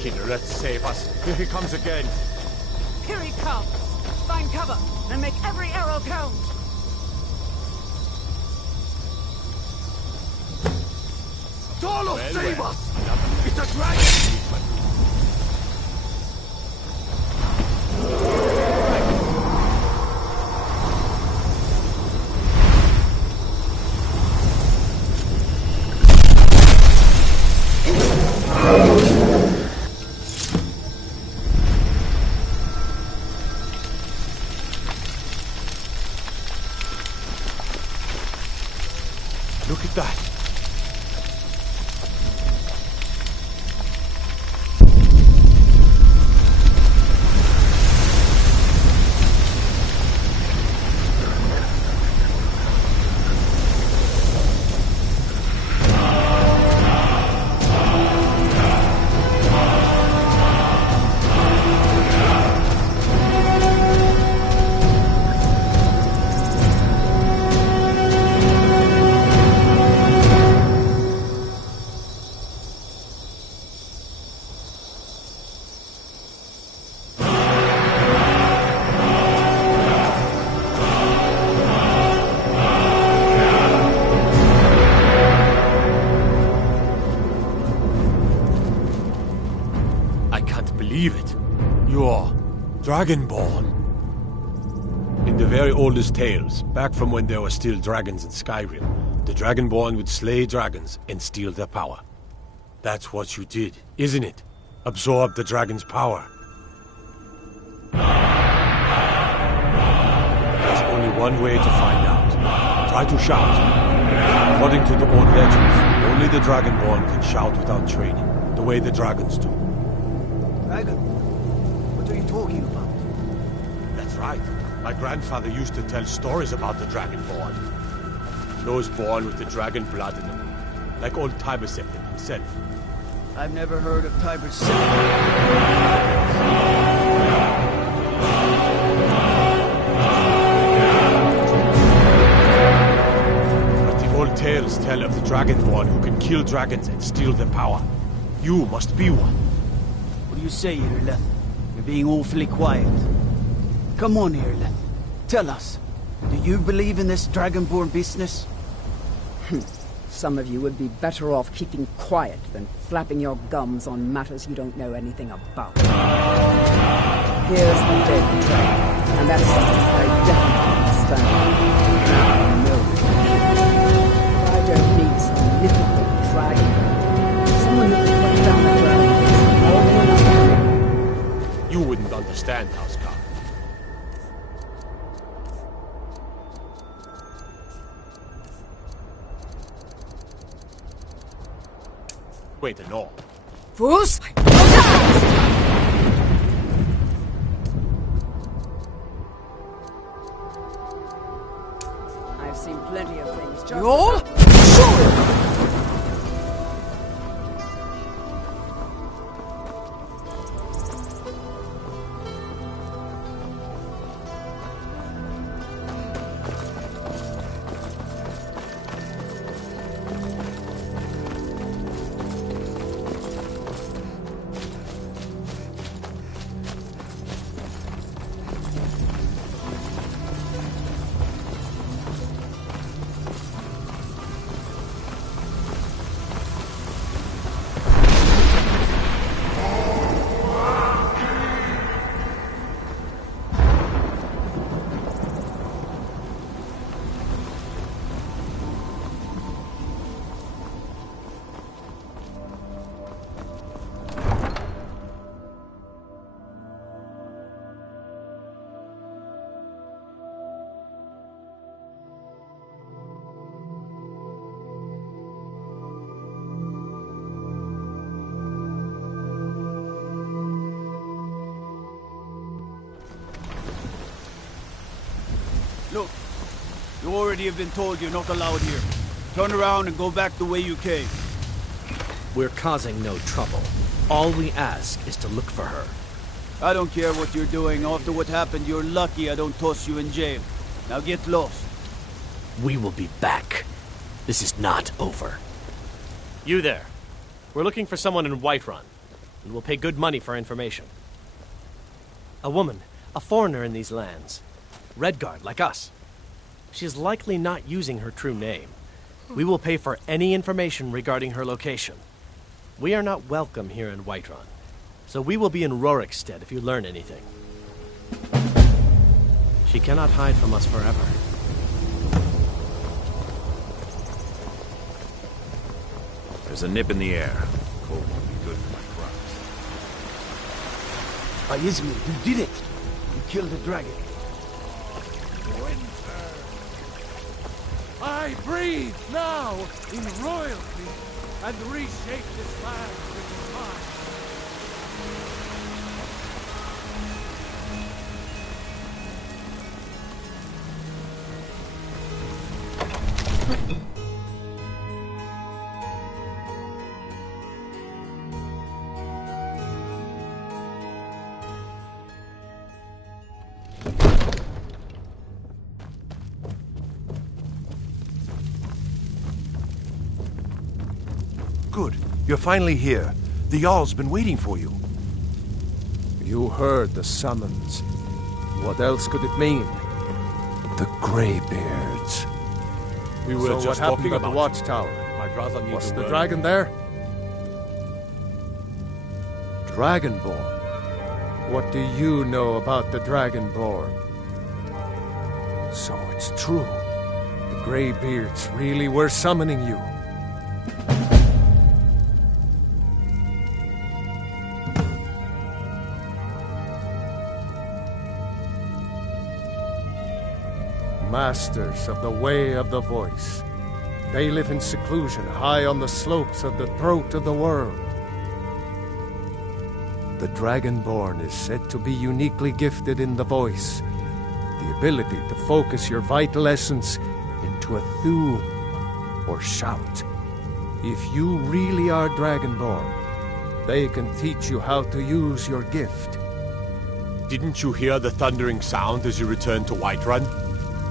Killer, let's save us. Here he comes again. Here he comes. Find cover and make every arrow count. Tolo, Well, save well. us! It's a dragon! Look at that. Believe it. You're Dragonborn. In the very oldest tales, back from when there were still dragons in Skyrim, the Dragonborn would slay dragons and steal their power. That's what you did, isn't it? Absorb the dragon's power. There's only one way to find out. Try to shout. According to the old legends, only the Dragonborn can shout without training, the way the dragons do. Dragon? What are you talking about? That's right. My grandfather used to tell stories about the Dragonborn. Those born with the dragon blood in them. Like old Tiber Septim himself. I've never heard of Tiber's Septim. But the old tales tell of the Dragonborn who can kill dragons and steal their power. You must be one. What do you say, Irleth? You're being awfully quiet. Come on, Irleth. Tell us. Do you believe in this Dragonborn business? Some of you would be better off keeping quiet than flapping your gums on matters you don't know anything about. Here's the dead dragon, and that's something I definitely understand. Now I know. I don't need some mythical dragon. Someone that can put down the dragon is more than enough for me. You wouldn't understand, Housecarl. Wait, no. Fools! I've seen plenty of things. Just Roll! Look, you already have been told you're not allowed here. Turn around and go back the way you came. We're causing no trouble. All we ask is to look for her. I don't care what you're doing. After what happened, you're lucky I don't toss you in jail. Now get lost. We will be back. This is not over. You there. We're looking for someone in Whiterun. and will pay good money for information. A woman, a foreigner in these lands. Redguard, like us. She is likely not using her true name. We will pay for any information regarding her location. We are not welcome here in Whiterun, so we will be in Rorikstead if you learn anything. She cannot hide from us forever. There's a nip in the air. Cold will be good for my crops. Ismir, you did it! You killed the dragon. Winter! I breathe now in royalty and reshape this land with mine. Good. You're finally here. The Jarl's been waiting for you. You heard the summons. What else could it mean? The Greybeards. We were So what just happened talking at the about watchtower? My brother needs Was a the word. dragon there? Dragonborn. What do you know about the Dragonborn? So it's true. The Greybeards really were summoning you. Masters of the Way of the Voice. They live in seclusion high on the slopes of the throat of the world. The Dragonborn is said to be uniquely gifted in the voice, the ability to focus your vital essence into a thum or shout. If you really are Dragonborn, they can teach you how to use your gift. Didn't you hear the thundering sound as you returned to Whiterun?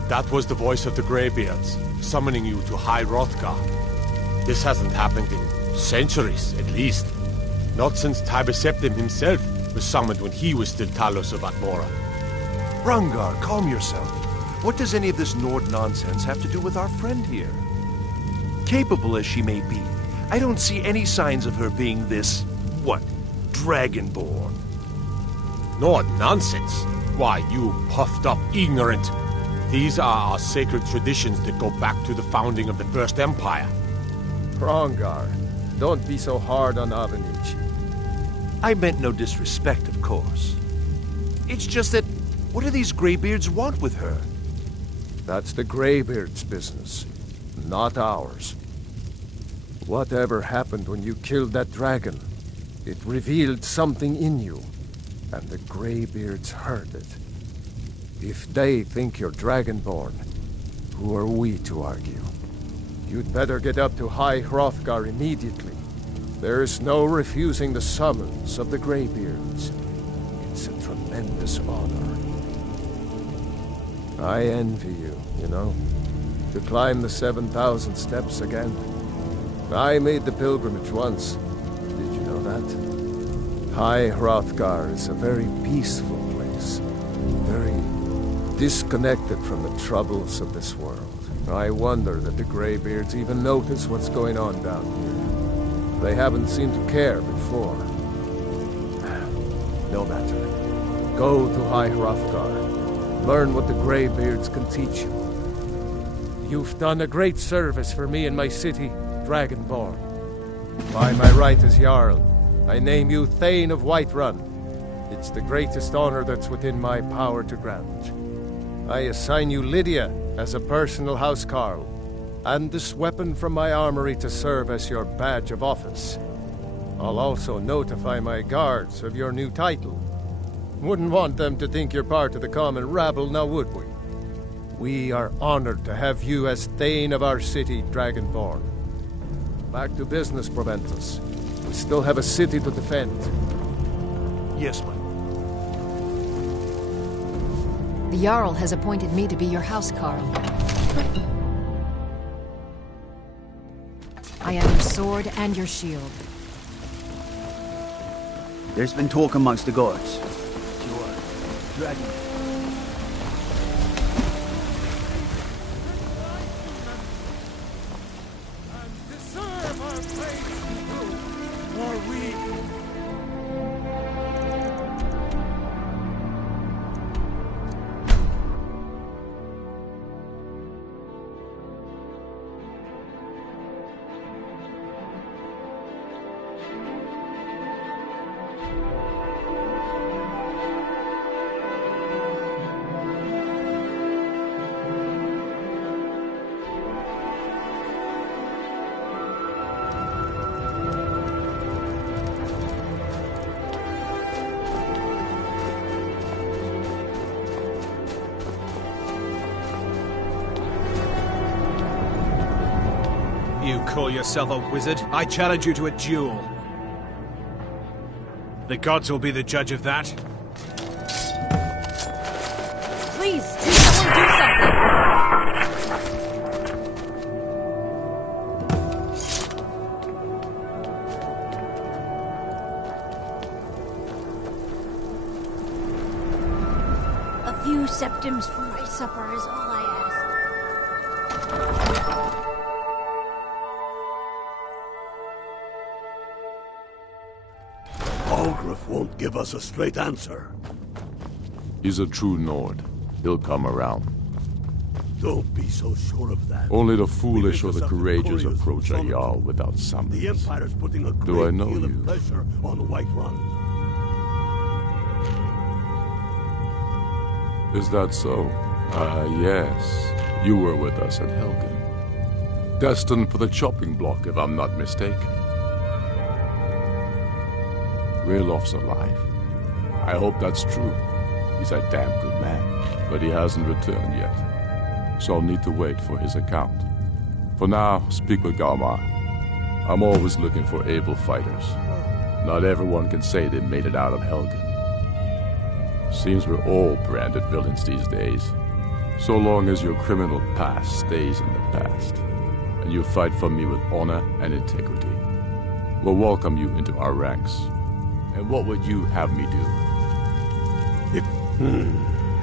That was the voice of the Greybeards, summoning you to High Hrothgar. This hasn't happened in centuries, at least. Not since Tiber Septim himself was summoned when he was still Talos of Atmora. Rangar, calm yourself. What does any of this Nord nonsense have to do with our friend here? Capable as she may be, I don't see any signs of her being this, Dragonborn. Nord nonsense? Why, you puffed up ignorant. These are our sacred traditions that go back to the founding of the First Empire. Hrongar, don't be so hard on Avenici. I meant no disrespect, of course. It's just that, what do these Greybeards want with her? That's the Greybeard's business, not ours. Whatever happened when you killed that dragon, it revealed something in you, and the Greybeards heard it. If they think you're Dragonborn, who are we to argue? You'd better get up to High Hrothgar immediately. There's no refusing the summons of the Greybeards. It's a tremendous honor. I envy you, you know, to climb the 7,000 steps again. I made the pilgrimage once. Did you know that? High Hrothgar is a very peaceful place. Very disconnected from the troubles of this world. I wonder that the Greybeards even notice what's going on down here. They haven't seemed to care before. No matter. Go to High Hrothgar. Learn what the Greybeards can teach you. You've done a great service for me and my city, Dragonborn. By my right as Jarl, I name you Thane of Whiterun. It's the greatest honor that's within my power to grant. I assign you Lydia as a personal housecarl, and this weapon from my armory to serve as your badge of office. I'll also notify my guards of your new title. Wouldn't want them to think you're part of the common rabble, now would we? We are honored to have you as Thane of our city, Dragonborn. Back to business, Proventus. We still have a city to defend. Yes, my The Jarl has appointed me to be your housecarl. I am your sword and your shield. There's been talk amongst the guards. Your dragon. You call yourself a wizard? I challenge you to a duel. The gods will be the judge of that. Please, do someone do something! A few septims for my supper is all I ask. Algrif won't give us a straight answer. He's a true Nord. He'll come around. Don't be so sure of that. Only the foolish or the courageous approach a Jarl without summons. The Empire's putting a Do I great know deal you? of pressure on Whiterun. Is that so? Yes. You were with us at Helgen. Destined for the chopping block, if I'm not mistaken. Railof's alive. I hope that's true. He's a damn good man, but he hasn't returned yet. So I'll need to wait for his account. For now, speak with Galmar. I'm always looking for able fighters. Not everyone can say they made it out of Helgen. Seems we're all branded villains these days. So long as your criminal past stays in the past, and you fight for me with honor and integrity, we'll welcome you into our ranks. And what would you have me do?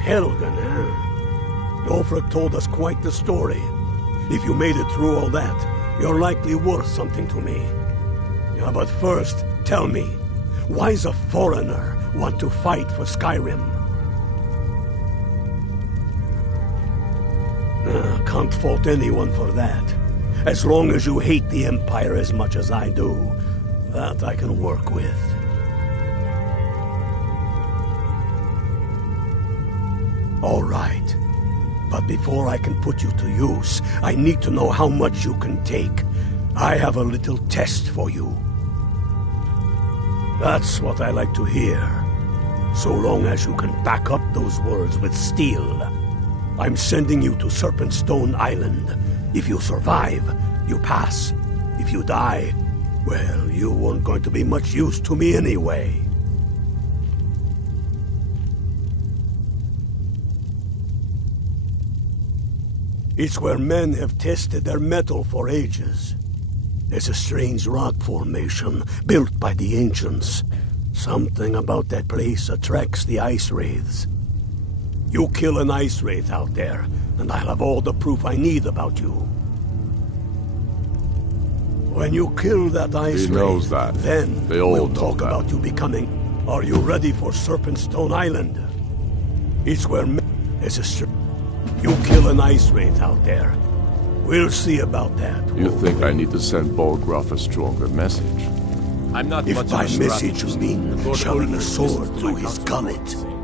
Helgen, huh? Ulfric told us quite the story. If you made it through all that, you're likely worth something to me. Yeah, but first, tell me, why's a foreigner want to fight for Skyrim? Can't fault anyone for that. As long as you hate the Empire as much as I do, that I can work with. All right. But before I can put you to use, I need to know how much you can take. I have a little test for you. That's what I like to hear. So long as you can back up those words with steel. I'm sending you to Serpentstone Island. If you survive, you pass. If you die, well, you weren't going to be much use to me anyway. It's where men have tested their metal for ages. There's a strange rock formation built by the ancients. Something about that place attracts the ice wraiths. You kill an ice wraith out there, and I'll have all the proof I need about you. When you kill that ice wraith, He knows that. Then They all we'll know talk that. about you becoming... Are you ready for Serpentstone Island? It's where there's a You kill an ice wraith out there. We'll see about that. You think I need to send Bolgraf a stronger message? I'm not If much by of a message you strategist. mean Lord shoving a Ulfric sword listens to through my his counsel. gullet.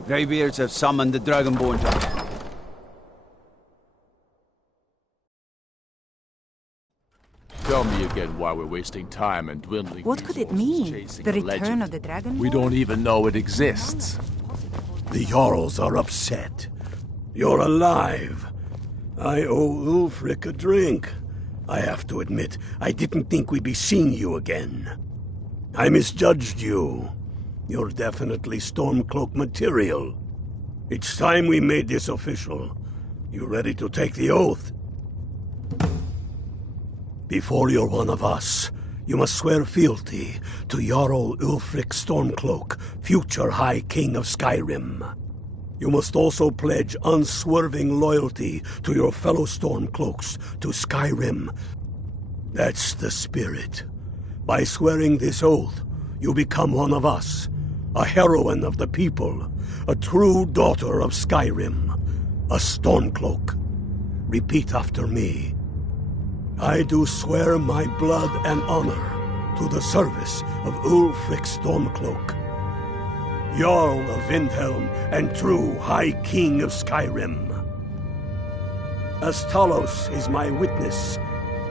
The Greybeards have summoned the Dragonborn to... Tell me again why we're wasting time and dwindling. What could it mean? The return of the Dragonborn? We don't even know it exists. The Jarls are upset. You're alive. I owe Ulfric a drink. I have to admit, I didn't think we'd be seeing you again. I misjudged you. You're definitely Stormcloak material. It's time we made this official. You ready to take the oath? Before you're one of us, you must swear fealty to Jarl Ulfric Stormcloak, future High King of Skyrim. You must also pledge unswerving loyalty to your fellow Stormcloaks, to Skyrim. That's the spirit. By swearing this oath, you become one of us, a heroine of the people, a true daughter of Skyrim, a Stormcloak. Repeat after me. I do swear my blood and honor to the service of Ulfric Stormcloak, Jarl of Windhelm and true High King of Skyrim. As Talos is my witness,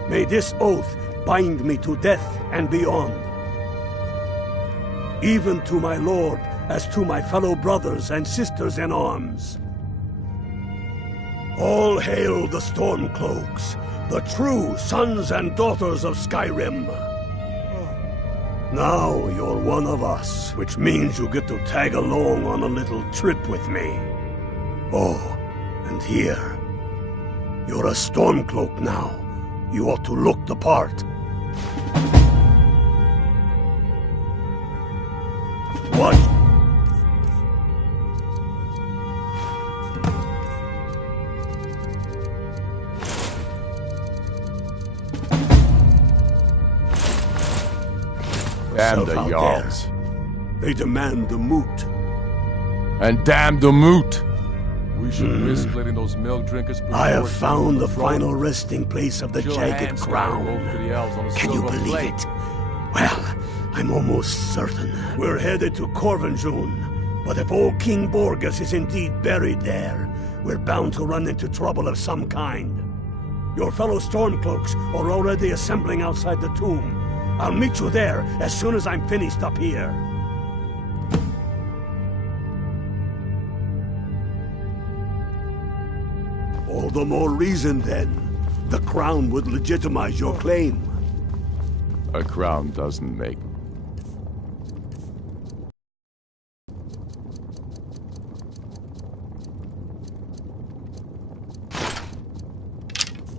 may this oath bind me to death and beyond. Even to my lord, as to my fellow brothers and sisters in arms. All hail the Stormcloaks, the true sons and daughters of Skyrim. Now you're one of us, which means you get to tag along on a little trip with me. Oh, and here. You're a Stormcloak now. You ought to look the part. What? Damn the Jarls. They demand the moot. And damn the moot. We should risk letting those milk drinkers... I have found the final resting place of the Jagged Crown. Can you believe it? Well, I'm almost certain. We're headed to Corvinjun. But if old King Borgus is indeed buried there, we're bound to run into trouble of some kind. Your fellow Stormcloaks are already assembling outside the tomb. I'll meet you there as soon as I'm finished up here. All the more reason, then. The crown would legitimize your claim. A crown doesn't make...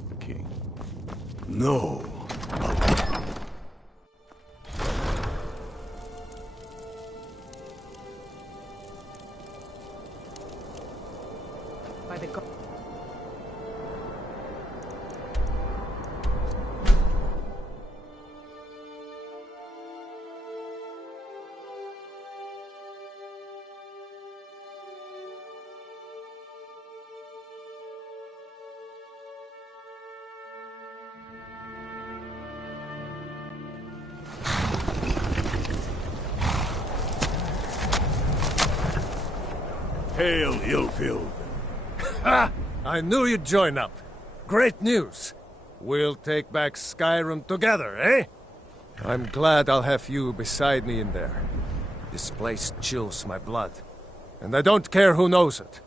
the king. No. By the god. Hail, Ilfield. Ha! I knew you'd join up. Great news. We'll take back Skyrim together, eh? I'm glad I'll have you beside me in there. This place chills my blood. And I don't care who knows it.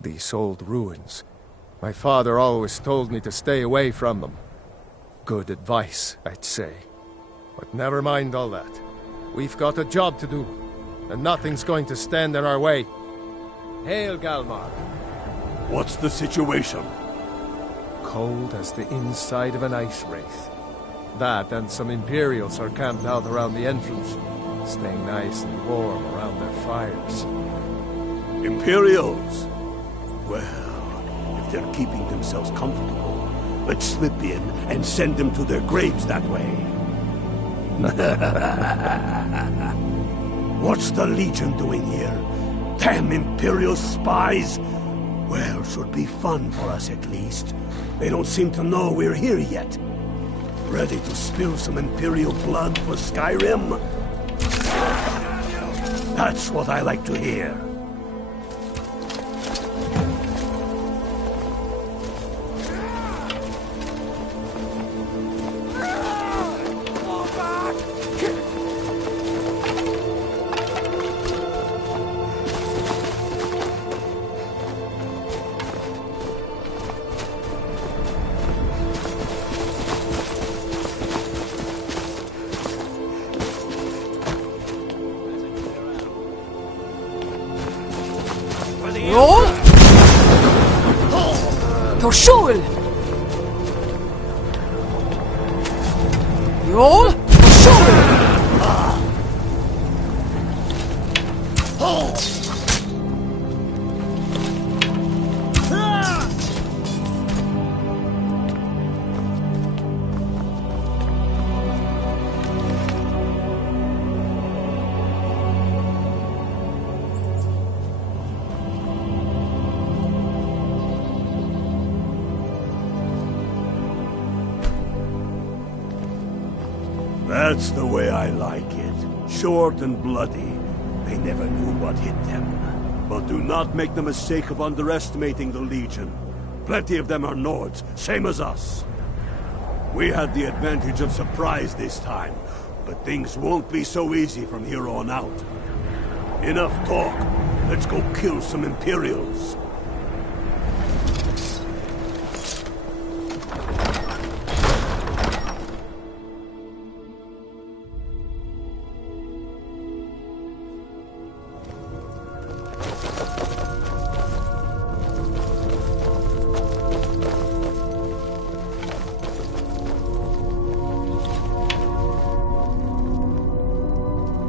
These old ruins. My father always told me to stay away from them. Good advice, I'd say. But never mind all that. We've got a job to do. And nothing's going to stand in our way. Hail, Galmar. What's the situation? Cold as the inside of an ice wraith. That and some Imperials are camped out around the entrance, staying nice and warm around their fires. Imperials? Well, if they're keeping themselves comfortable, let's slip in and send them to their graves that way. What's the Legion doing here? Damn Imperial spies! Well, should be fun for us at least. They don't seem to know we're here yet. Ready to spill some Imperial blood for Skyrim? That's what I like to hear. Roll! Torshul! Roll! Torshul! That's the way I like it. Short and bloody. They never knew what hit them. But do not make the mistake of underestimating the Legion. Plenty of them are Nords, same as us. We had the advantage of surprise this time, but things won't be so easy from here on out. Enough talk. Let's go kill some Imperials.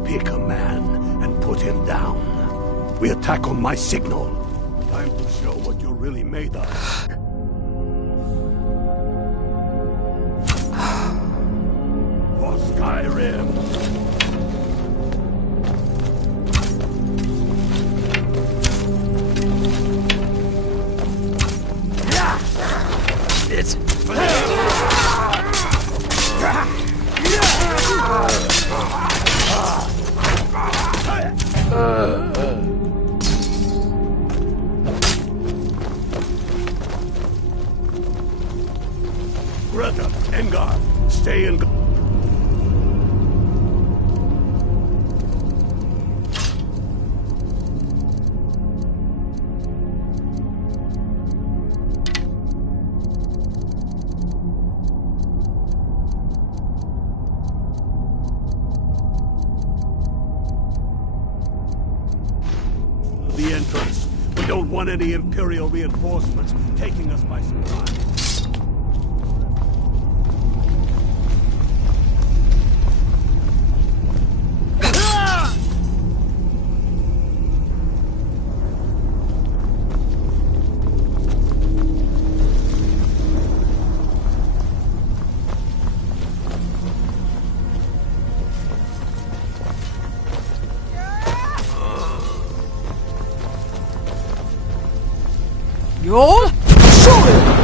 Pick a man and put him down. We attack on my signal. Time to show what you're really made of. For Skyrim! It's Greta, Engar, stay in. The entrance. We don't want any Imperial reinforcements taking us by surprise. Roll! Torshul!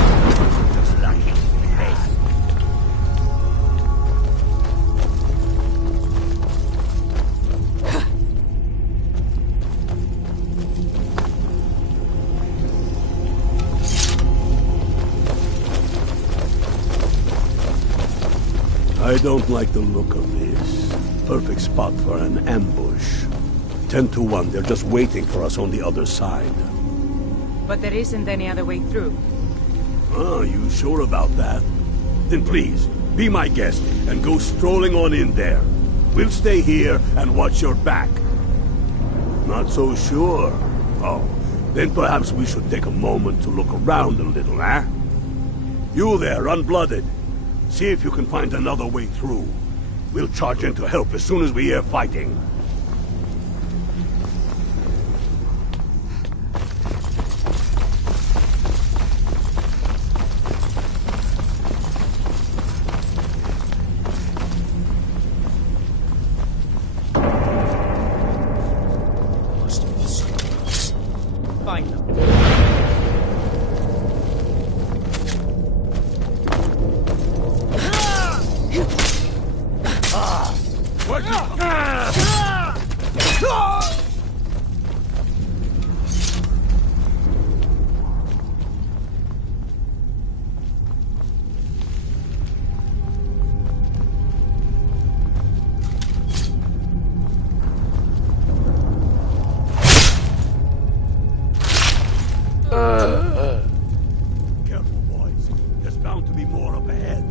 I don't like the look of this. Perfect spot for an ambush. 10 to 1, they're just waiting for us on the other side. But there isn't any other way through. Oh, you sure about that? Then please, be my guest and go strolling on in there. We'll stay here and watch your back. Not so sure. Oh, then perhaps we should take a moment to look around a little, eh? You there, Unblooded. See if you can find another way through. We'll charge in to help as soon as we hear fighting. Find them. Careful, boys. There's bound to be more up ahead.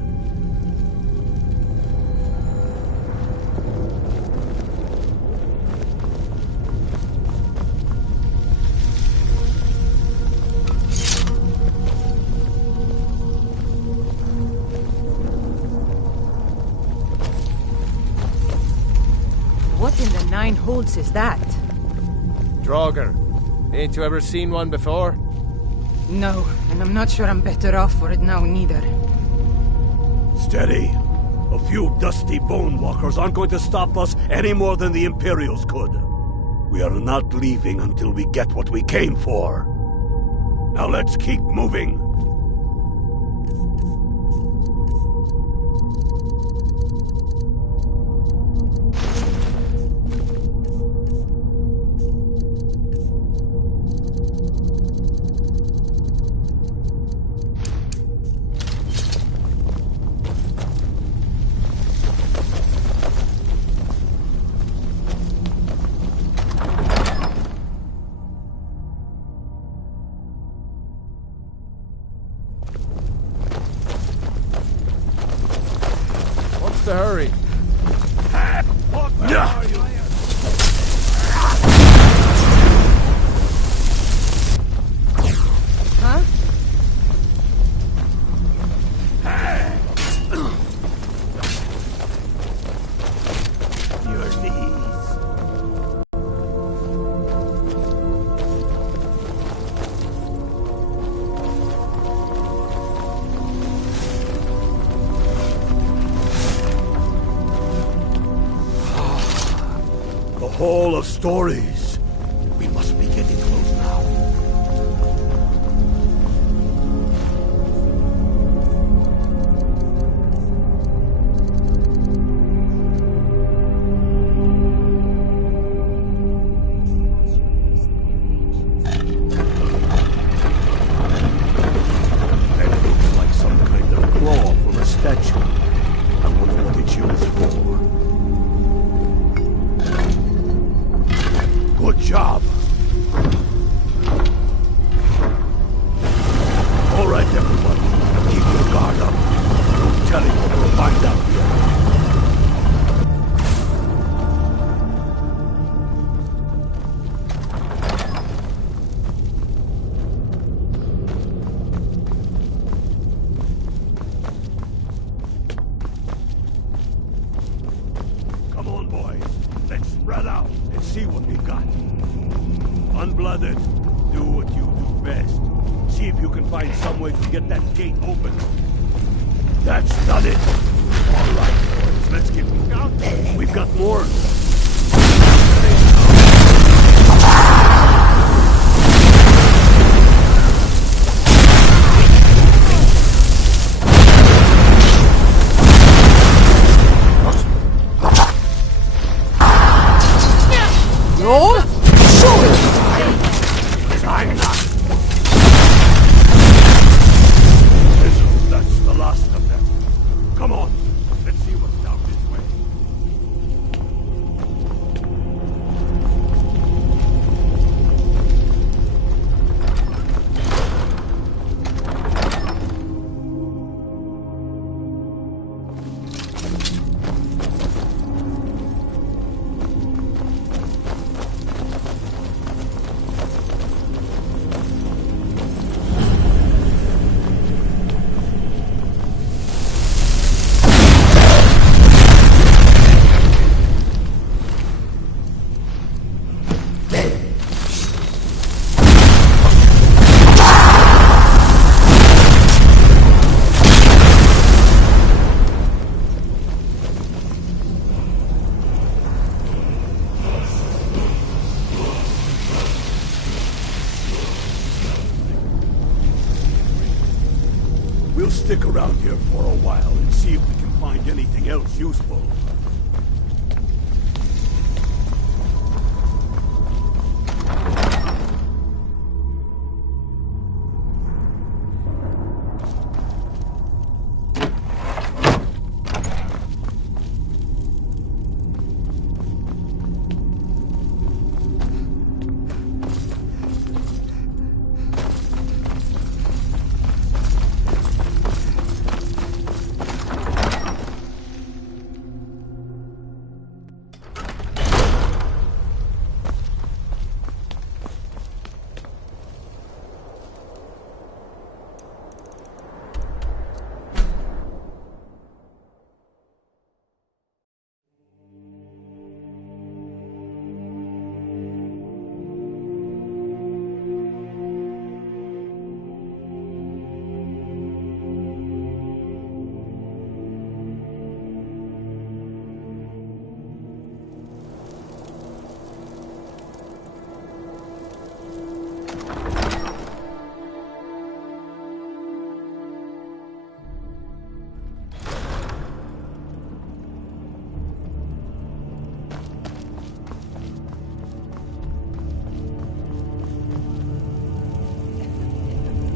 What in the nine holes is that? Draugr. Ain't you ever seen one before? No, and I'm not sure I'm better off for it now neither. Steady. A few dusty bone walkers aren't going to stop us any more than the Imperials could. We are not leaving until we get what we came for. Now let's keep moving. What's the hurry? Huh? Your knees. The Hall of Stories. We must be getting close now. That looks like some kind of claw from a statue. I wonder what it's used for. Good job. All right, everybody. Keep your guard up. No telling what we'll find out here. Come on, boys. Let's spread out and see what we got. Unblooded, do what you do best. See if you can find some way to get that gate open. That's done it. All right, boys, let's get out. We've got more. Roll? Shoot! I'm not. That's the last of them. Come on. Let's see what's down this way. We'll stick around here for a while and see if we can find anything else useful.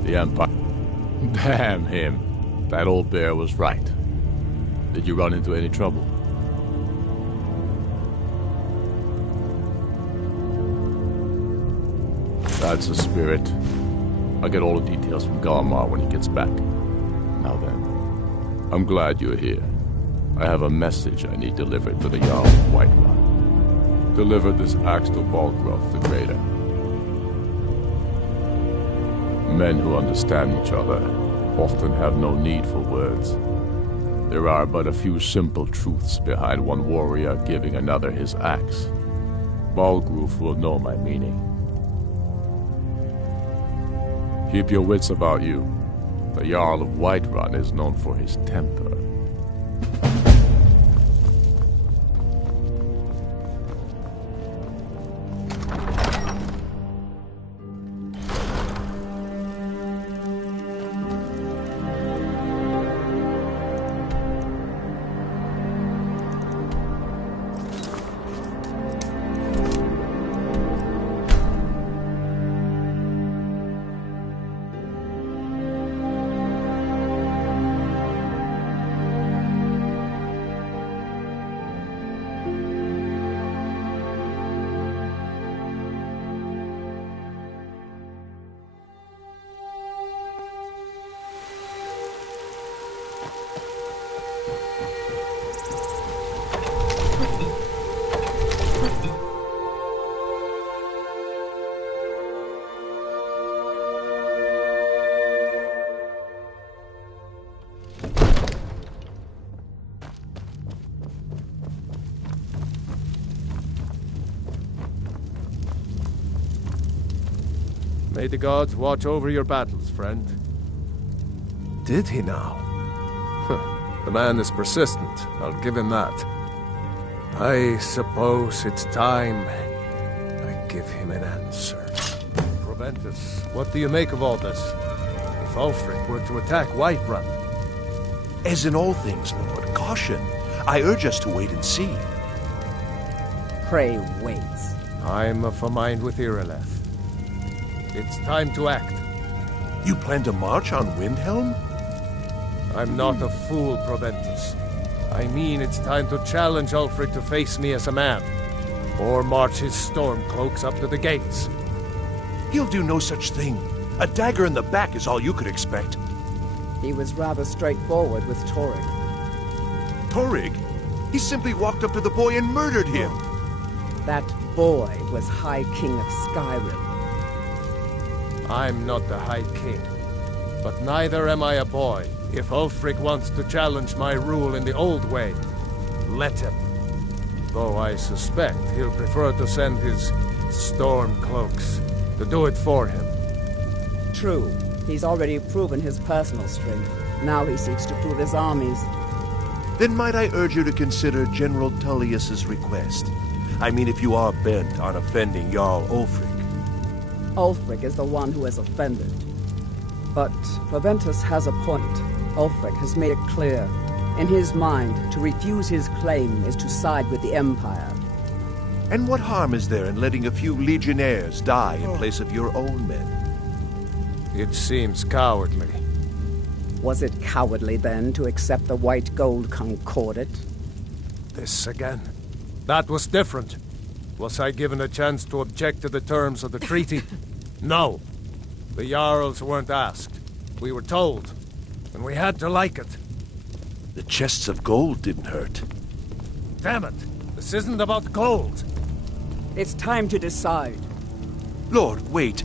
The Empire. Damn him. That old bear was right. Did you run into any trouble? That's the spirit. I'll get all the details from Galmar when he gets back. Now then, I'm glad you're here. I have a message I need delivered to the Jarl of Whiterun. Deliver this axe to Balgruf the Greater. Men who understand each other often have no need for words. There are but a few simple truths behind one warrior giving another his axe. Balgruf will know my meaning. Keep your wits about you. The Jarl of Whiterun is known for his temper. May the gods watch over your battles, friend. Did he now? The man is persistent, I'll give him that. I suppose it's time I give him an answer. Proventus, what do you make of all this? If Ulfric were to attack Whiterun? As in all things, Lord, caution. I urge us to wait and see. Pray wait. I'm of a mind with Irileth. It's time to act. You plan to march on Windhelm? I'm not a fool, Proventus. I mean it's time to challenge Ulfric to face me as a man. Or march his stormcloaks up to the gates. He'll do no such thing. A dagger in the back is all you could expect. He was rather straightforward with Torrig. Torrig? He simply walked up to the boy and murdered him. That boy was High King of Skyrim. I'm not the High King. But neither am I a boy. If Ulfric wants to challenge my rule in the old way, let him. Though I suspect he'll prefer to send his stormcloaks to do it for him. True. He's already proven his personal strength. Now he seeks to prove his armies. Then might I urge you to consider General Tullius's request? I mean, if you are bent on offending Jarl Ulfric. Ulfric is the one who has offended. But Proventus has a point. Ulfric has made it clear. In his mind, to refuse his claim is to side with the Empire. And what harm is there in letting a few legionnaires die in place of your own men? It seems cowardly. Was it cowardly, then, to accept the White Gold Concordat? This again. That was different. Was I given a chance to object to the terms of the treaty? No. The Jarls weren't asked. We were told. And we had to like it. The chests of gold didn't hurt. Damn it! This isn't about gold! It's time to decide. Lord, wait.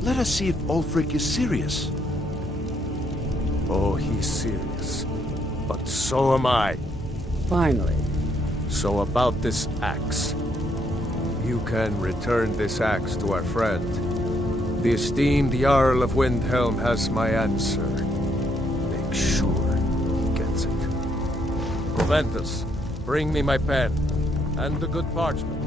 Let us see if Ulfric is serious. Oh, he's serious. But so am I. Finally. So about this axe. You can return this axe to our friend. The esteemed Jarl of Windhelm has my answer. Make sure he gets it. Proventus, bring me my pen. And the good parchment.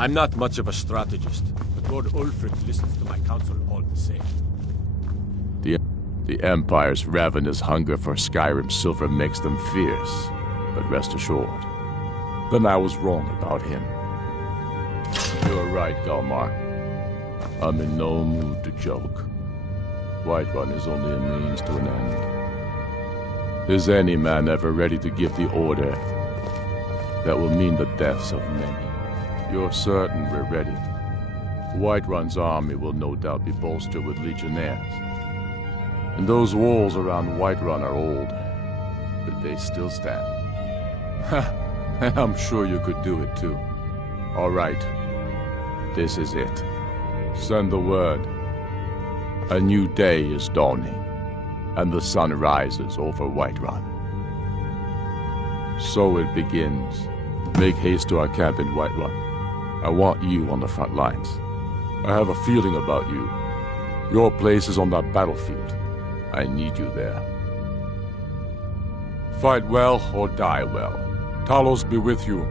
I'm not much of a strategist, but Lord Ulfric listens to my counsel all the same. The Empire's ravenous hunger for Skyrim silver makes them fierce, but rest assured, then I was wrong about him. You're right, Galmar. I'm in no mood to joke. Whiterun is only a means to an end. Is any man ever ready to give the order that will mean the deaths of many? You're certain we're ready. Whiterun's army will no doubt be bolstered with legionnaires. And those walls around Whiterun are old, but they still stand. And I'm sure you could do it too. All right, this is it. Send the word. A new day is dawning, and the sun rises over Whiterun. So it begins. Make haste to our camp in Whiterun. I want you on the front lines. I have a feeling about you. Your place is on that battlefield. I need you there. Fight well or die well. Talos be with you.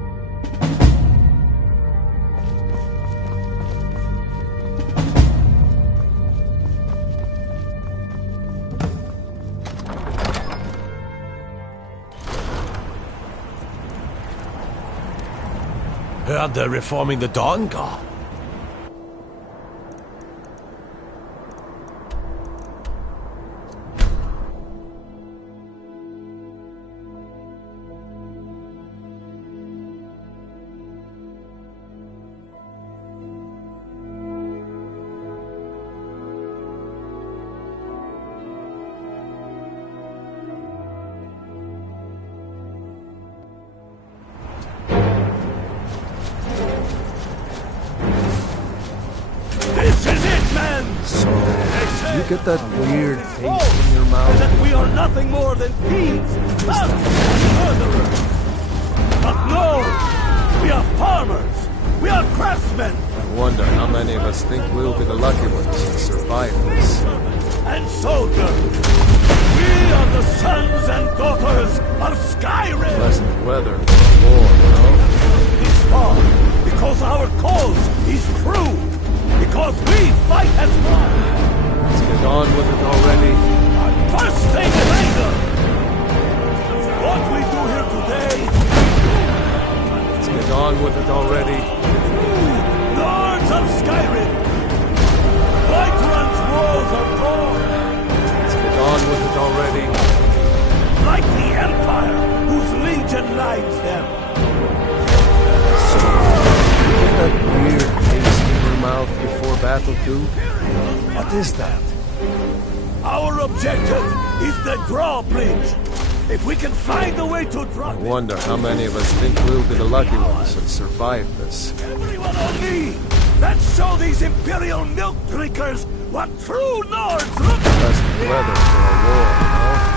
Heard they're reforming the Dawn Guard. Get that weird taste in your mouth. That we are nothing more than thieves, thugs, and murderers. But no, we are farmers. We are craftsmen. I wonder how many of us think we'll be the lucky ones to survive this. And soldiers. We are the sons and daughters of Skyrim. Pleasant weather for war, no? This far, because our cause is true. Because we fight as one. Let's get on with it already. First thing later! What we do here today... Let's get on with it already. Lords of Skyrim! Whiterun's walls are born! Let's get on with it already. Like the Empire, whose legion lines them! So, get that weird taste in your mouth before battle too? What is that? Our objective is the drawbridge. If we can find a way to draw... I wonder how many of us think we'll be the lucky ones that survive this. Everyone on me! Let's show these Imperial milk drinkers what true Nords look... Pleasant weather for a war, no?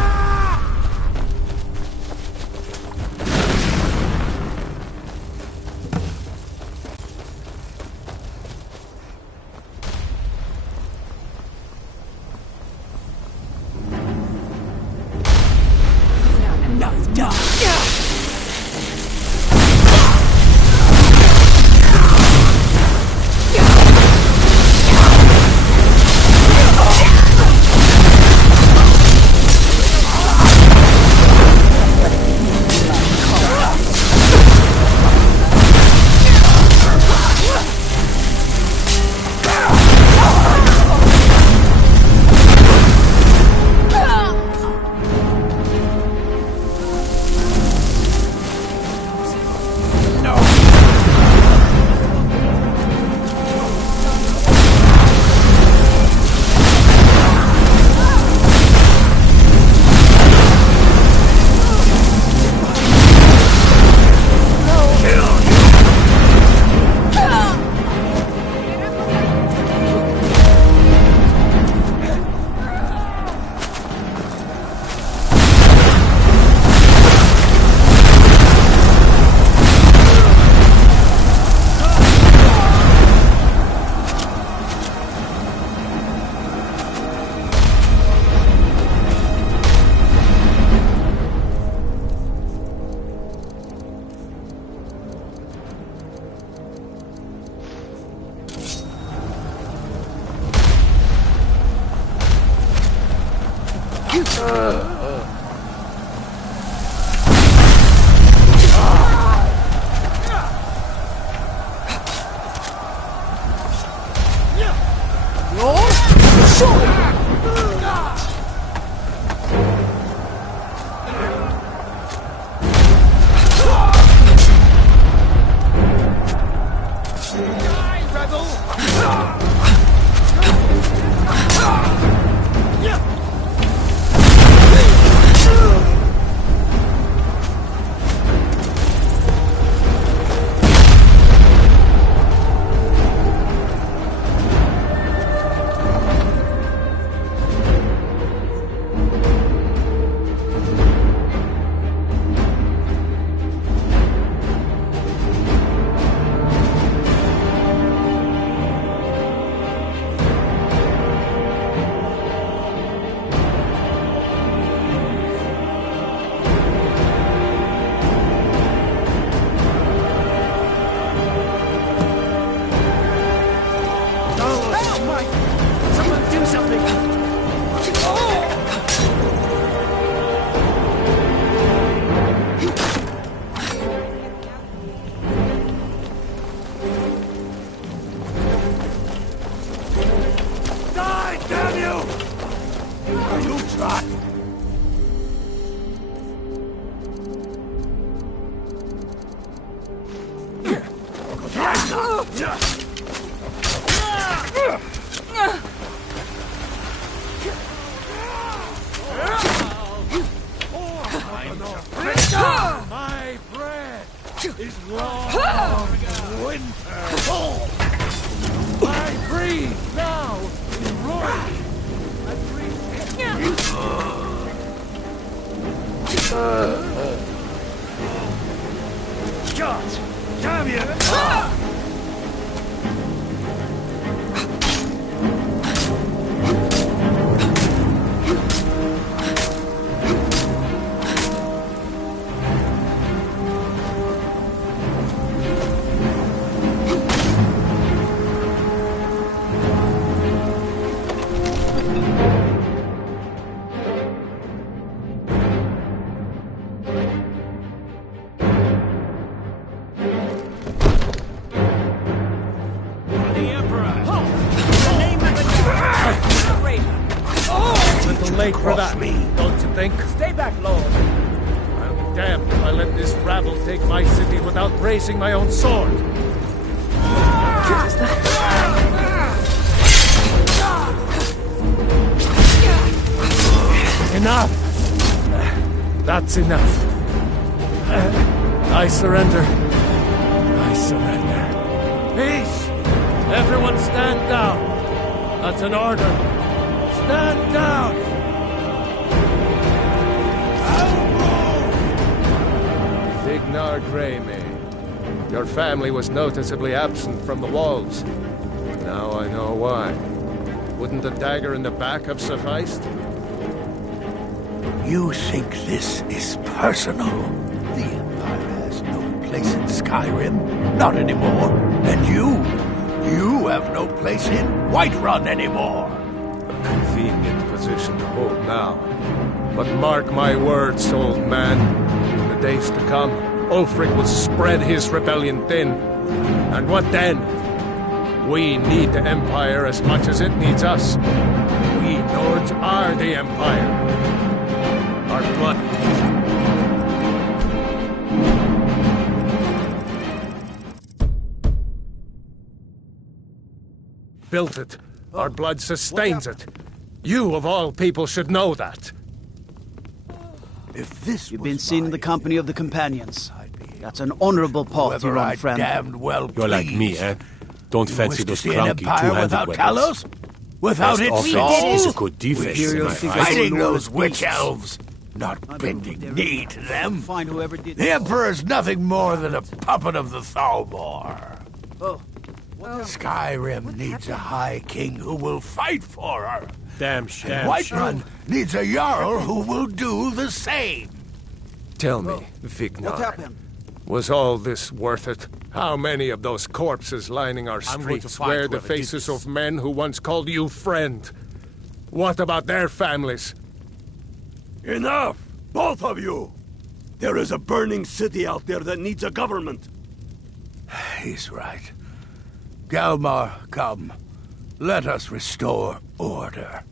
My breath is long winter. I breathe now in roaring. I breathe. God damn you! Late for that, don't you think? Stay back, Lord. I'll be damned if I let this rabble take my city without raising my own sword. Enough! That's enough. I surrender. I surrender. Peace! Everyone stand down. That's an order. Stand down! Vignar Greymane, your family was noticeably absent from the walls. Now I know why. Wouldn't the dagger in the back have sufficed? You think this is personal? The Empire has no place in Skyrim. Not anymore. And you have no place in Whiterun anymore. A convenient position to hold now. But mark my words, old man. In the days to come, Ulfric will spread his rebellion thin. And what then? We need the Empire as much as it needs us. We Nords are the Empire. Our blood. Built it. Our blood sustains it. You, of all people, should know that. If this You've been seen in the company of the companions. That's an honorable path you're on, friend. Damned well You're like me, eh? Don't fancy those clunky two-handed weapons. Talos? Without its offense is a good defense. Fighting those witch elves, not bending knee to them. Find whoever did the Emperor's nothing more than a puppet of the Thalmor. Oh. Skyrim needs a High King who will fight for her. Damn shit. And Whiterun needs a Jarl who will do the same. Tell me, Vignar, what happened? Was all this worth it? How many of those corpses lining our streets wear the faces of men who once called you friend? What about their families? Enough! Both of you! There is a burning city out there that needs a government. He's right. Galmar, come. Let us restore order.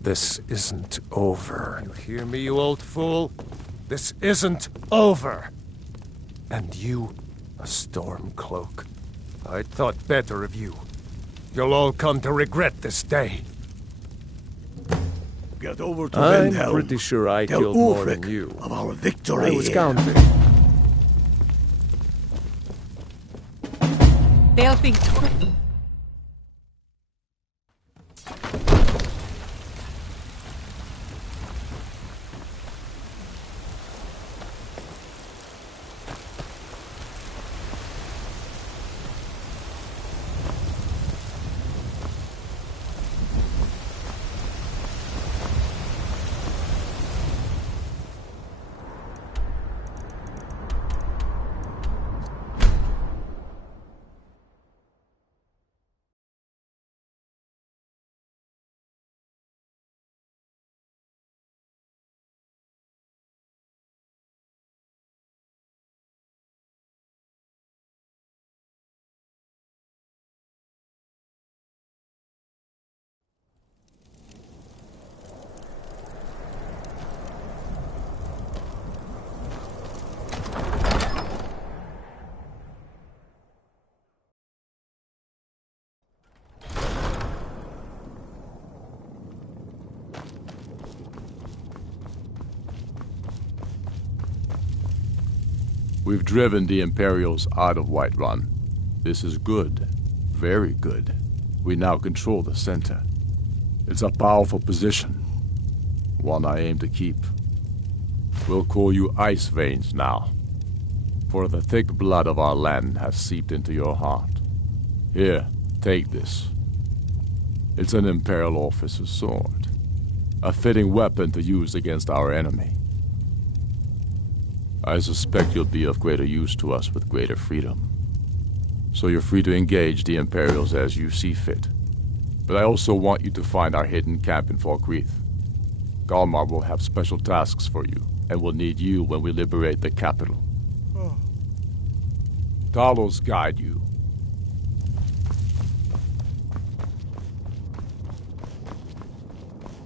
This isn't over. You hear me, you old fool? This isn't over. And you, a Stormcloak. I thought better of you. You'll all come to regret this day. Get over to I'm Windhelm. pretty sure I Tell killed more Ulfric than you. of our victory. I was counting. They'll think... We've driven the Imperials out of Whiterun. This is good. Very good. We now control the center. It's a powerful position. One I aim to keep. We'll call you Ice Veins now. For the thick blood of our land has seeped into your heart. Here, take this. It's an Imperial officer's sword. A fitting weapon to use against our enemy. I suspect you'll be of greater use to us with greater freedom. So you're free to engage the Imperials as you see fit. But I also want you to find our hidden camp in Falkreath. Galmar will have special tasks for you, and will need you when we liberate the capital. Talos guide you.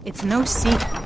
It's no secret.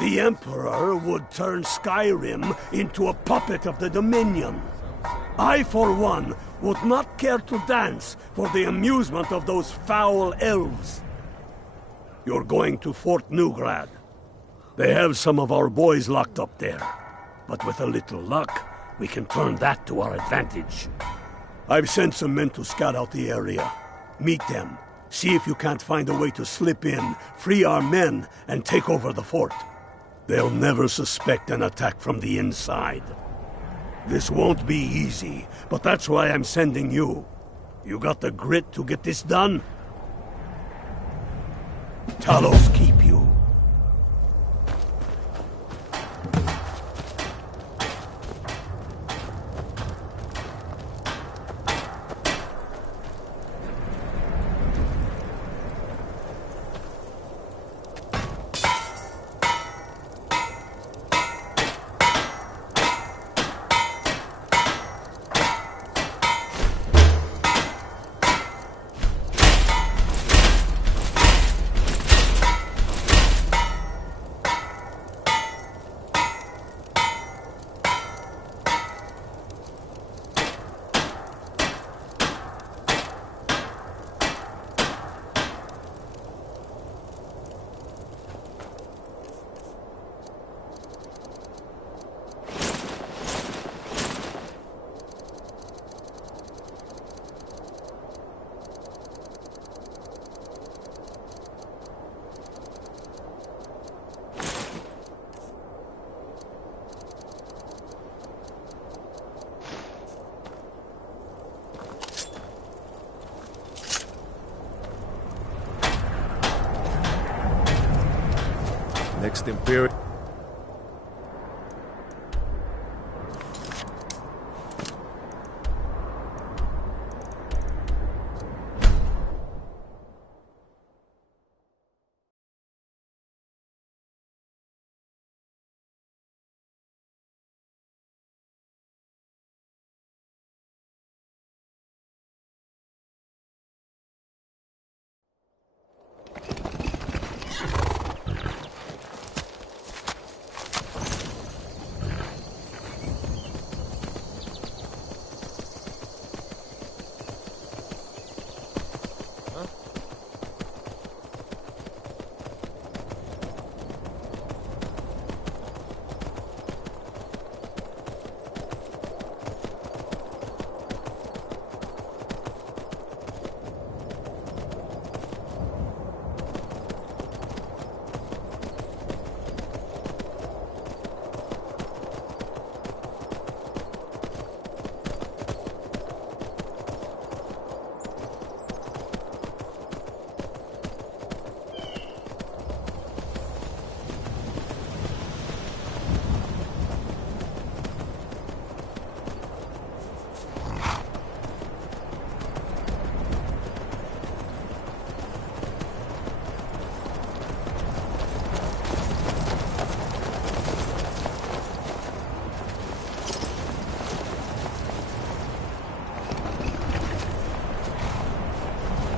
The Emperor would turn Skyrim into a puppet of the Dominion. I, for one, would not care to dance for the amusement of those foul elves. You're going to Fort Newgrad. They have some of our boys locked up there. But with a little luck, we can turn that to our advantage. I've sent some men to scout out the area. Meet them. See if you can't find a way to slip in, free our men, and take over the fort. They'll never suspect an attack from the inside. This won't be easy, but that's why I'm sending you. You got the grit to get this done? Talos keep you. next Imperial...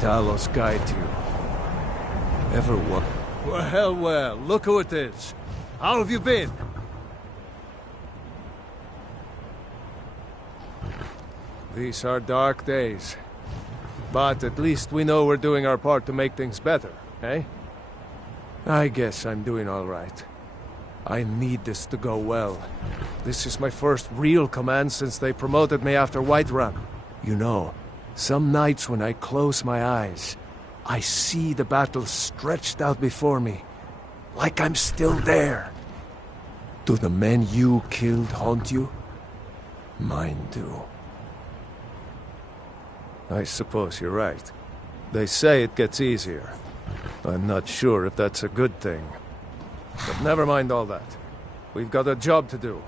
Talos guide you. Ever what? Well, look who it is. How have you been? These are dark days. But at least we know we're doing our part to make things better, eh? I guess I'm doing all right. I need this to go well. This is my first real command since they promoted me after Whiterun. You know, some nights when I close my eyes, I see the battle stretched out before me, like I'm still there. Do the men you killed haunt you? Mine do. I suppose you're right. They say it gets easier. I'm not sure if that's a good thing. But never mind all that. We've got a job to do.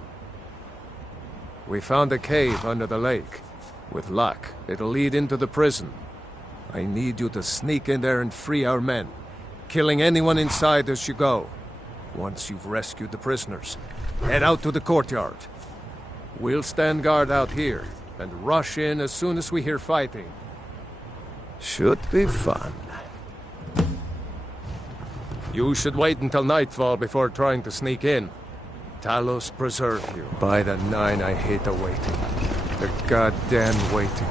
We found a cave under the lake. With luck, it'll lead into the prison. I need you to sneak in there and free our men, killing anyone inside as you go. Once you've rescued the prisoners, head out to the courtyard. We'll stand guard out here, and rush in as soon as we hear fighting. Should be fun. You should wait until nightfall before trying to sneak in. Talos preserve you. By the 9, I hate the waiting. The goddamn waiting.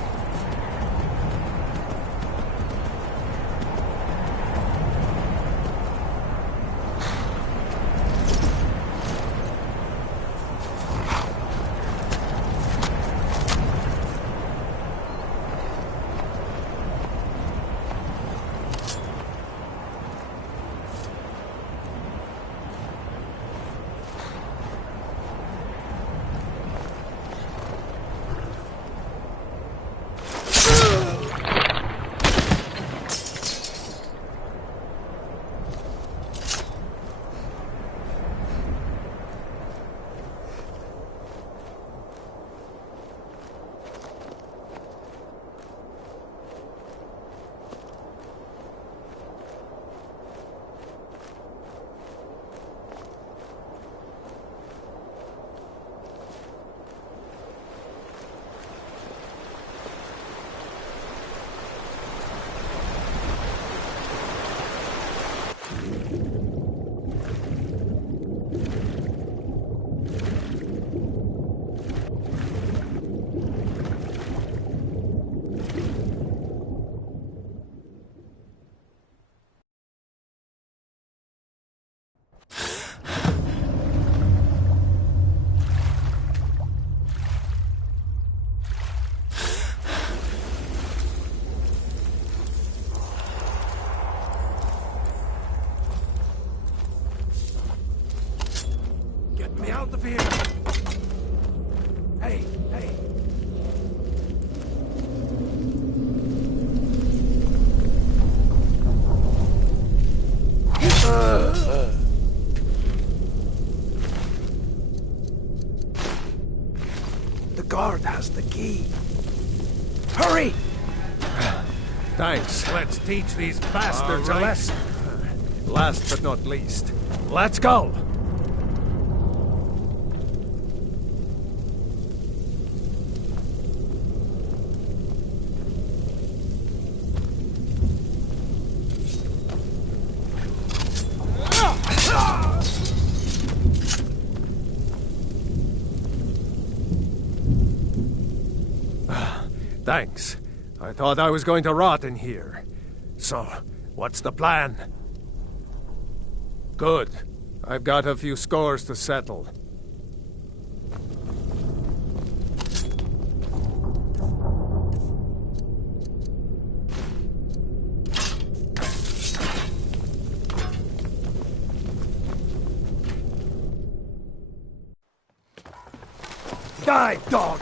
Thanks. Let's teach these bastards a lesson. Last but not least, let's go! Thanks. I thought I was going to rot in here. So, what's the plan? Good. I've got a few scores to settle. Die, dog!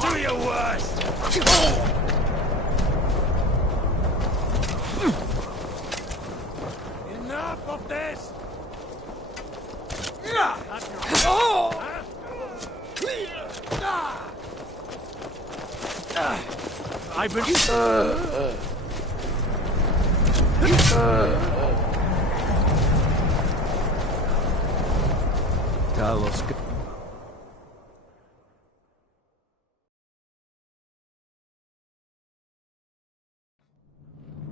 Do your worst! Enough of this! I've been... Talos...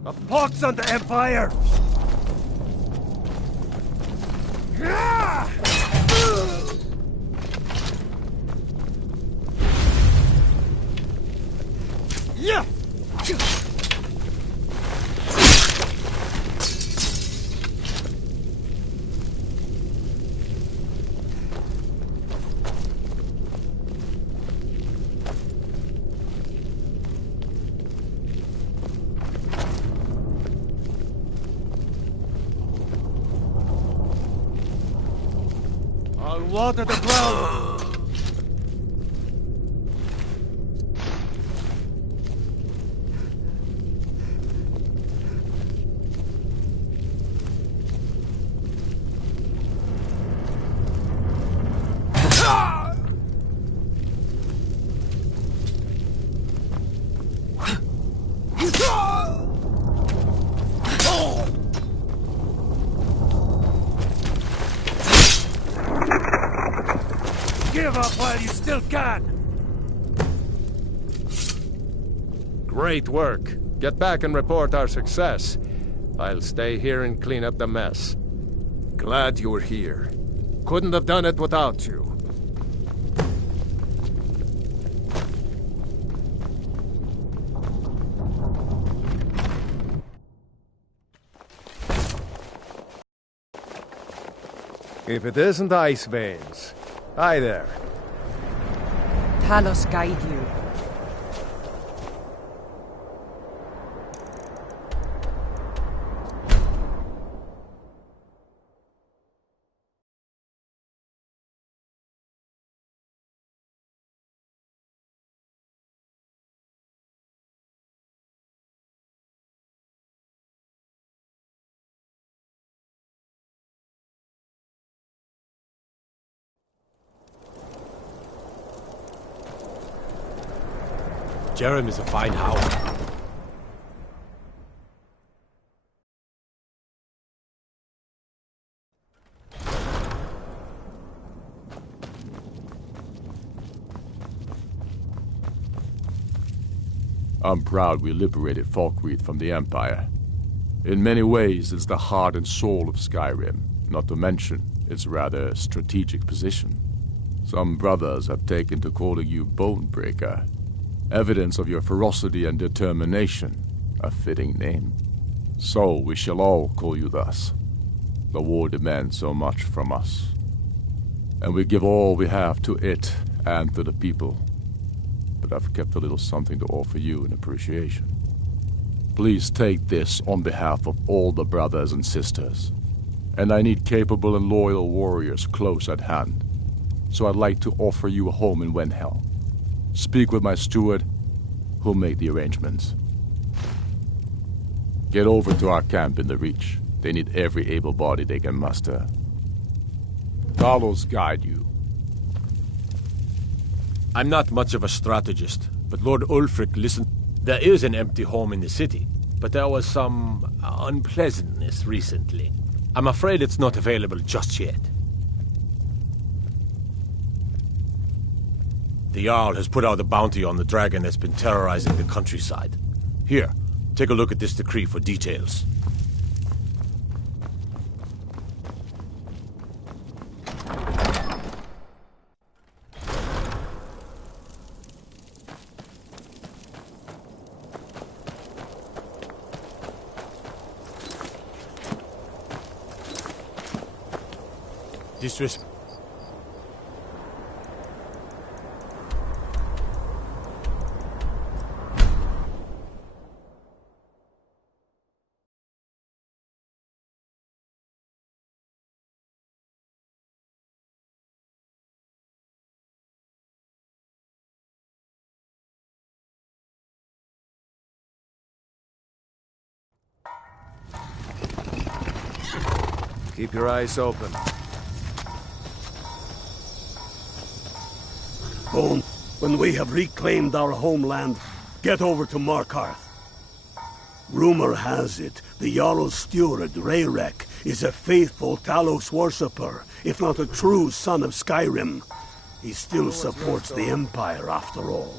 A pox on the Empire! Yeah! I'll water the ground! Give up while you still can! Great work. Get back and report our success. I'll stay here and clean up the mess. Glad you're here. Couldn't have done it without you. If it isn't ice veins. Hi there. Talos guide you. Jerem is a fine hound. I'm proud we liberated Falkreath from the Empire. In many ways, it's the heart and soul of Skyrim, not to mention its rather strategic position. Some brothers have taken to calling you Bonebreaker. Evidence of your ferocity and determination, a fitting name. So we shall all call you thus. The war demands so much from us, and we give all we have to it and to the people. But I've kept a little something to offer you in appreciation. Please take this on behalf of all the brothers and sisters. And I need capable and loyal warriors close at hand. So I'd like to offer you a home in Wenhel. Speak with my steward, who'll make the arrangements. Get over to our camp in the Reach. They need every able body they can muster. Talos guide you. I'm not much of a strategist, but Lord Ulfric listened. There is an empty home in the city, but there was some unpleasantness recently. I'm afraid it's not available just yet. The Jarl has put out a bounty on the dragon that's been terrorizing the countryside. Here, take a look at this decree for details. Disrespect. Keep your eyes open. Bone, when we have reclaimed our homeland, get over to Markarth. Rumor has it, the Jarl's steward, Rayrek, is a faithful Talos worshipper, if not a true son of Skyrim. He still supports the Empire, after all.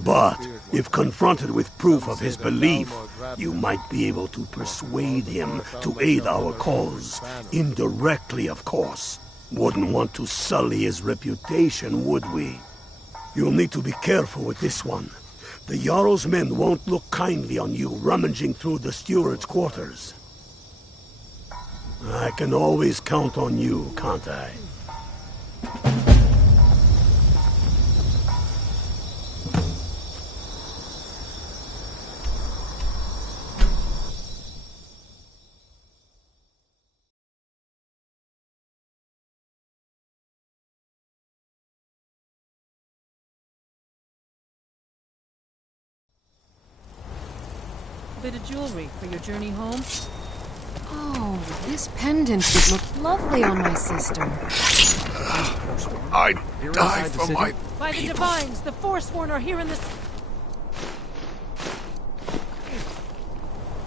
But, if confronted with proof of his belief, you might be able to persuade him to aid our cause. Indirectly, of course. Wouldn't want to sully his reputation, would we? You'll need to be careful with this one. The Jarl's men won't look kindly on you rummaging through the steward's quarters. I can always count on you, can't I? Bit of jewelry for your journey home? Oh, this pendant would look lovely on my sister. I die for my By the Divines, the Forsworn are here in this...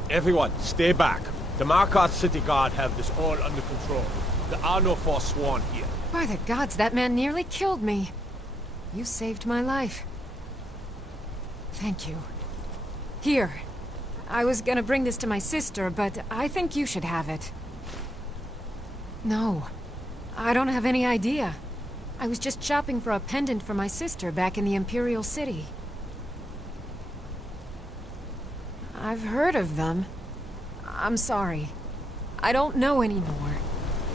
Everyone, stay back. The Markarth City Guard have this all under control. There are no Forsworn here. By the gods, that man nearly killed me. You saved my life. Thank you. Here. I was gonna bring this to my sister, but I think you should have it. No. I don't have any idea. I was just shopping for a pendant for my sister back in the Imperial City. I've heard of them. I'm sorry. I don't know anymore.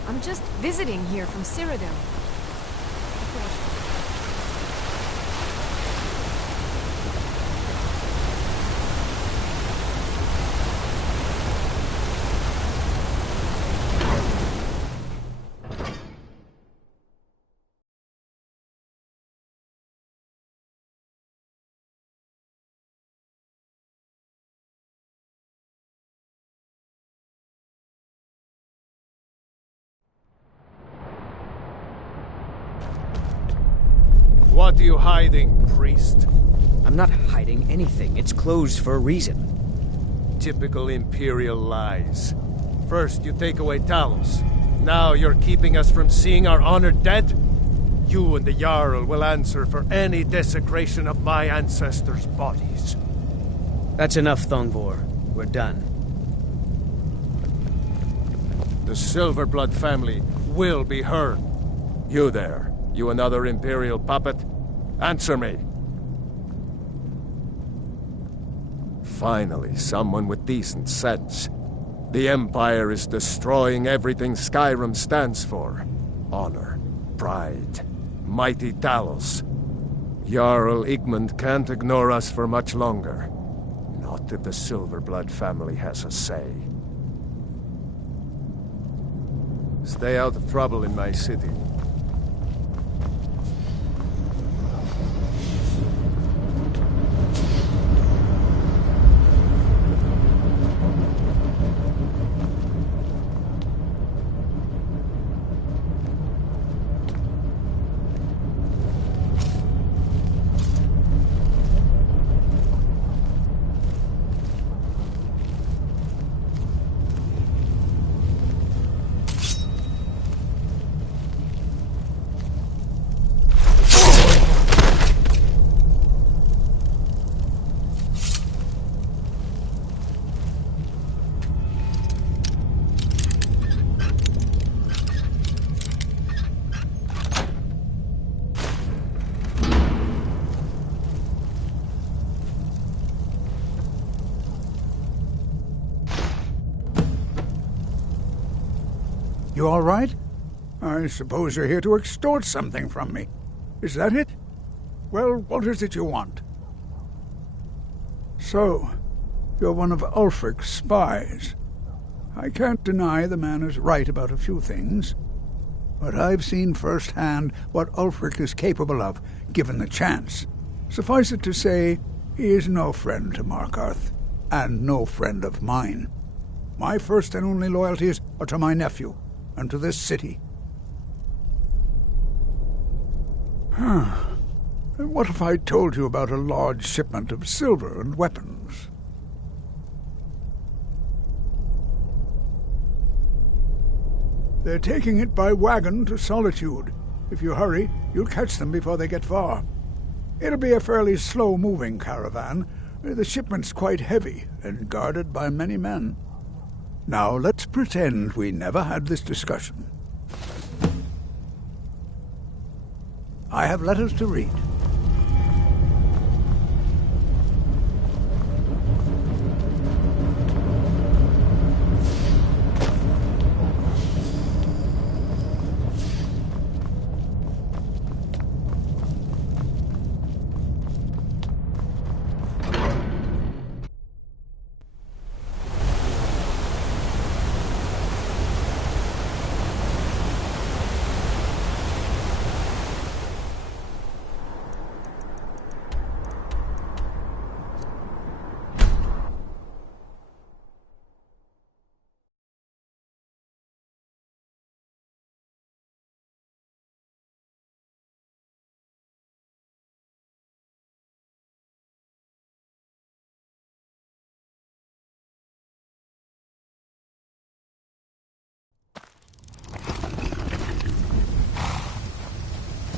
I'm just visiting here from Cyrodiil. What are you hiding, priest? I'm not hiding anything. It's closed for a reason. Typical Imperial lies. First you take away Talos. Now you're keeping us from seeing our honored dead? You and the Jarl will answer for any desecration of my ancestors' bodies. That's enough, Thongvor. We're done. The Silverblood family will be heard. You there, you another Imperial puppet? Answer me! Finally, someone with decent sense. The Empire is destroying everything Skyrim stands for. Honor, pride, mighty Talos. Jarl Igmund can't ignore us for much longer. Not if the Silverblood family has a say. Stay out of trouble in my city. You all right? I suppose you're here to extort something from me. Is that it? Well, what is it you want? So, you're one of Ulfric's spies. I can't deny the man is right about a few things, but I've seen firsthand what Ulfric is capable of, given the chance. Suffice it to say, he is no friend to Markarth, and no friend of mine. My first and only loyalties are to my nephew, and to this city. What if I told you about a large shipment of silver and weapons? They're taking it by wagon to Solitude. If you hurry, you'll catch them before they get far. It'll be a fairly slow-moving caravan. The shipment's quite heavy and guarded by many men. Now, let's pretend we never had this discussion. I have letters to read.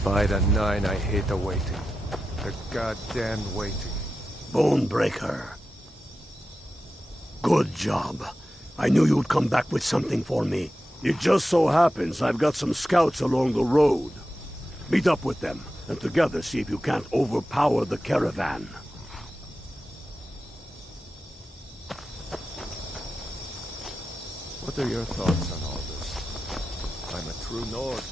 By the nine, I hate the waiting. The goddamn waiting. Bonebreaker. Good job. I knew you'd come back with something for me. It just so happens I've got some scouts along the road. Meet up with them, and together see if you can't overpower the caravan. What are your thoughts on all this? I'm a true Nord.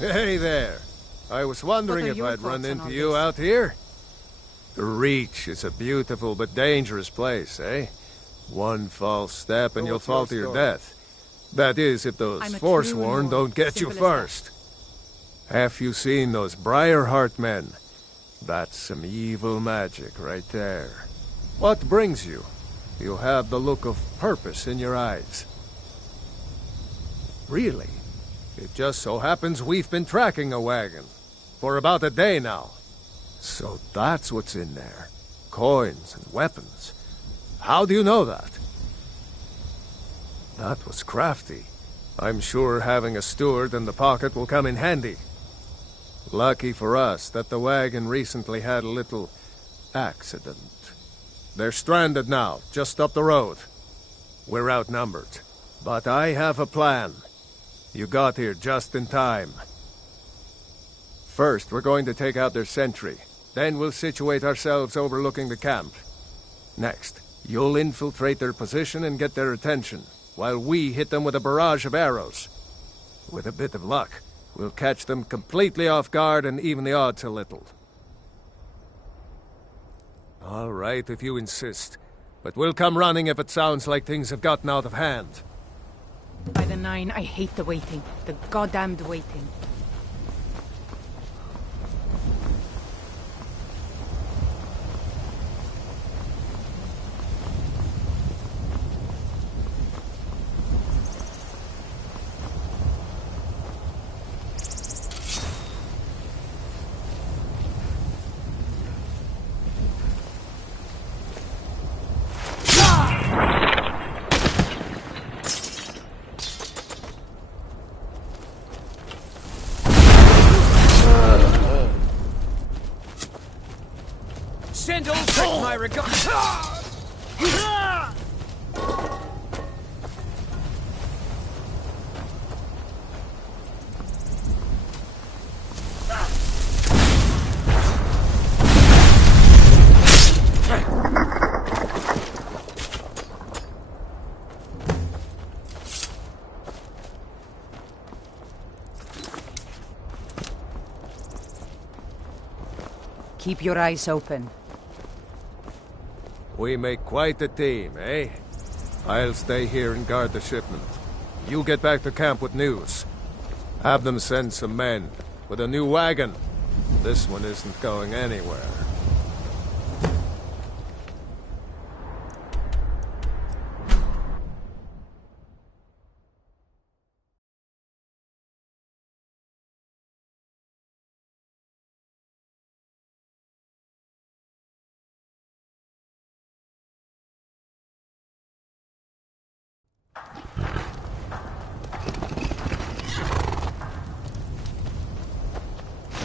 Hey there. I was wondering if I'd run into you out here. The Reach is a beautiful but dangerous place, eh? One false step and you'll fall to your death. That is, if those Forsworn don't get you first. Have you seen those Briarheart men? That's some evil magic right there. What brings you? You have the look of purpose in your eyes. Really? It just so happens we've been tracking a wagon for about a day now. So that's what's in there. Coins and weapons. How do you know that? That was crafty. I'm sure having a steward in the pocket will come in handy. Lucky for us that the wagon recently had a little accident. They're stranded now, just up the road. We're outnumbered, but I have a plan. You got here just in time. First, we're going to take out their sentry. Then we'll situate ourselves overlooking the camp. Next, you'll infiltrate their position and get their attention, while we hit them with a barrage of arrows. With a bit of luck, we'll catch them completely off guard and even the odds a little. All right, if you insist. But we'll come running if it sounds like things have gotten out of hand. By the Nine, I hate the waiting. The goddamned waiting. Send Ulfric my regards. Keep your eyes open. We make quite a team, eh? I'll stay here and guard the shipment. You get back to camp with news. Have them send some men with a new wagon. This one isn't going anywhere.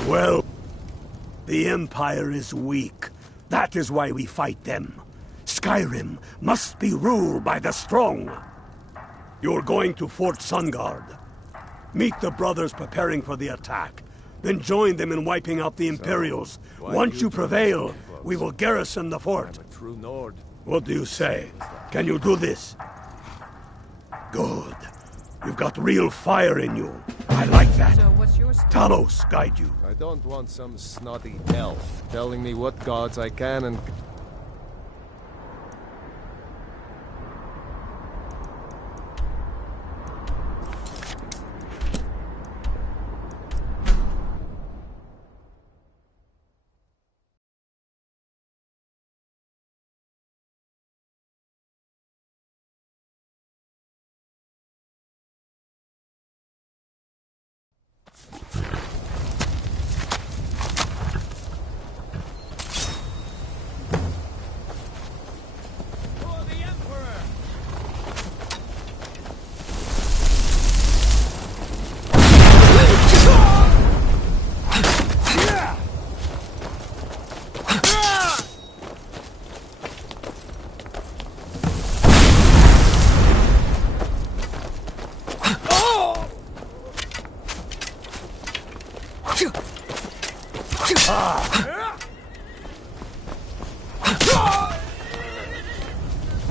Well, the Empire is weak. That is why we fight them. Skyrim must be ruled by the strong. You're going to Fort Sunguard. Meet the brothers preparing for the attack. Then join them in wiping out the Imperials. Once you prevail, we will garrison the fort. I'm a true Nord. What do you say? Can you do this? Good. You've got real fire in you. I like that. So what's your story? Talos guide you. I don't want some snotty elf telling me what gods I can and...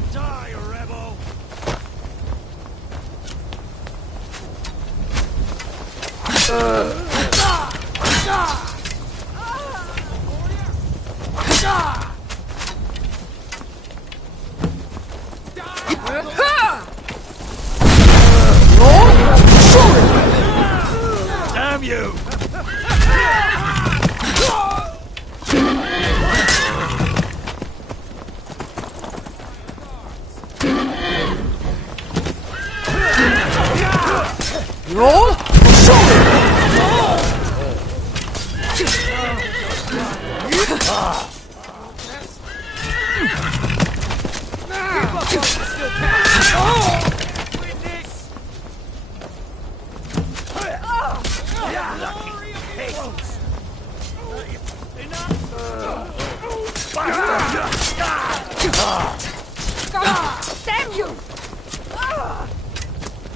Die, rebel! Damn you! Roll! Damn you!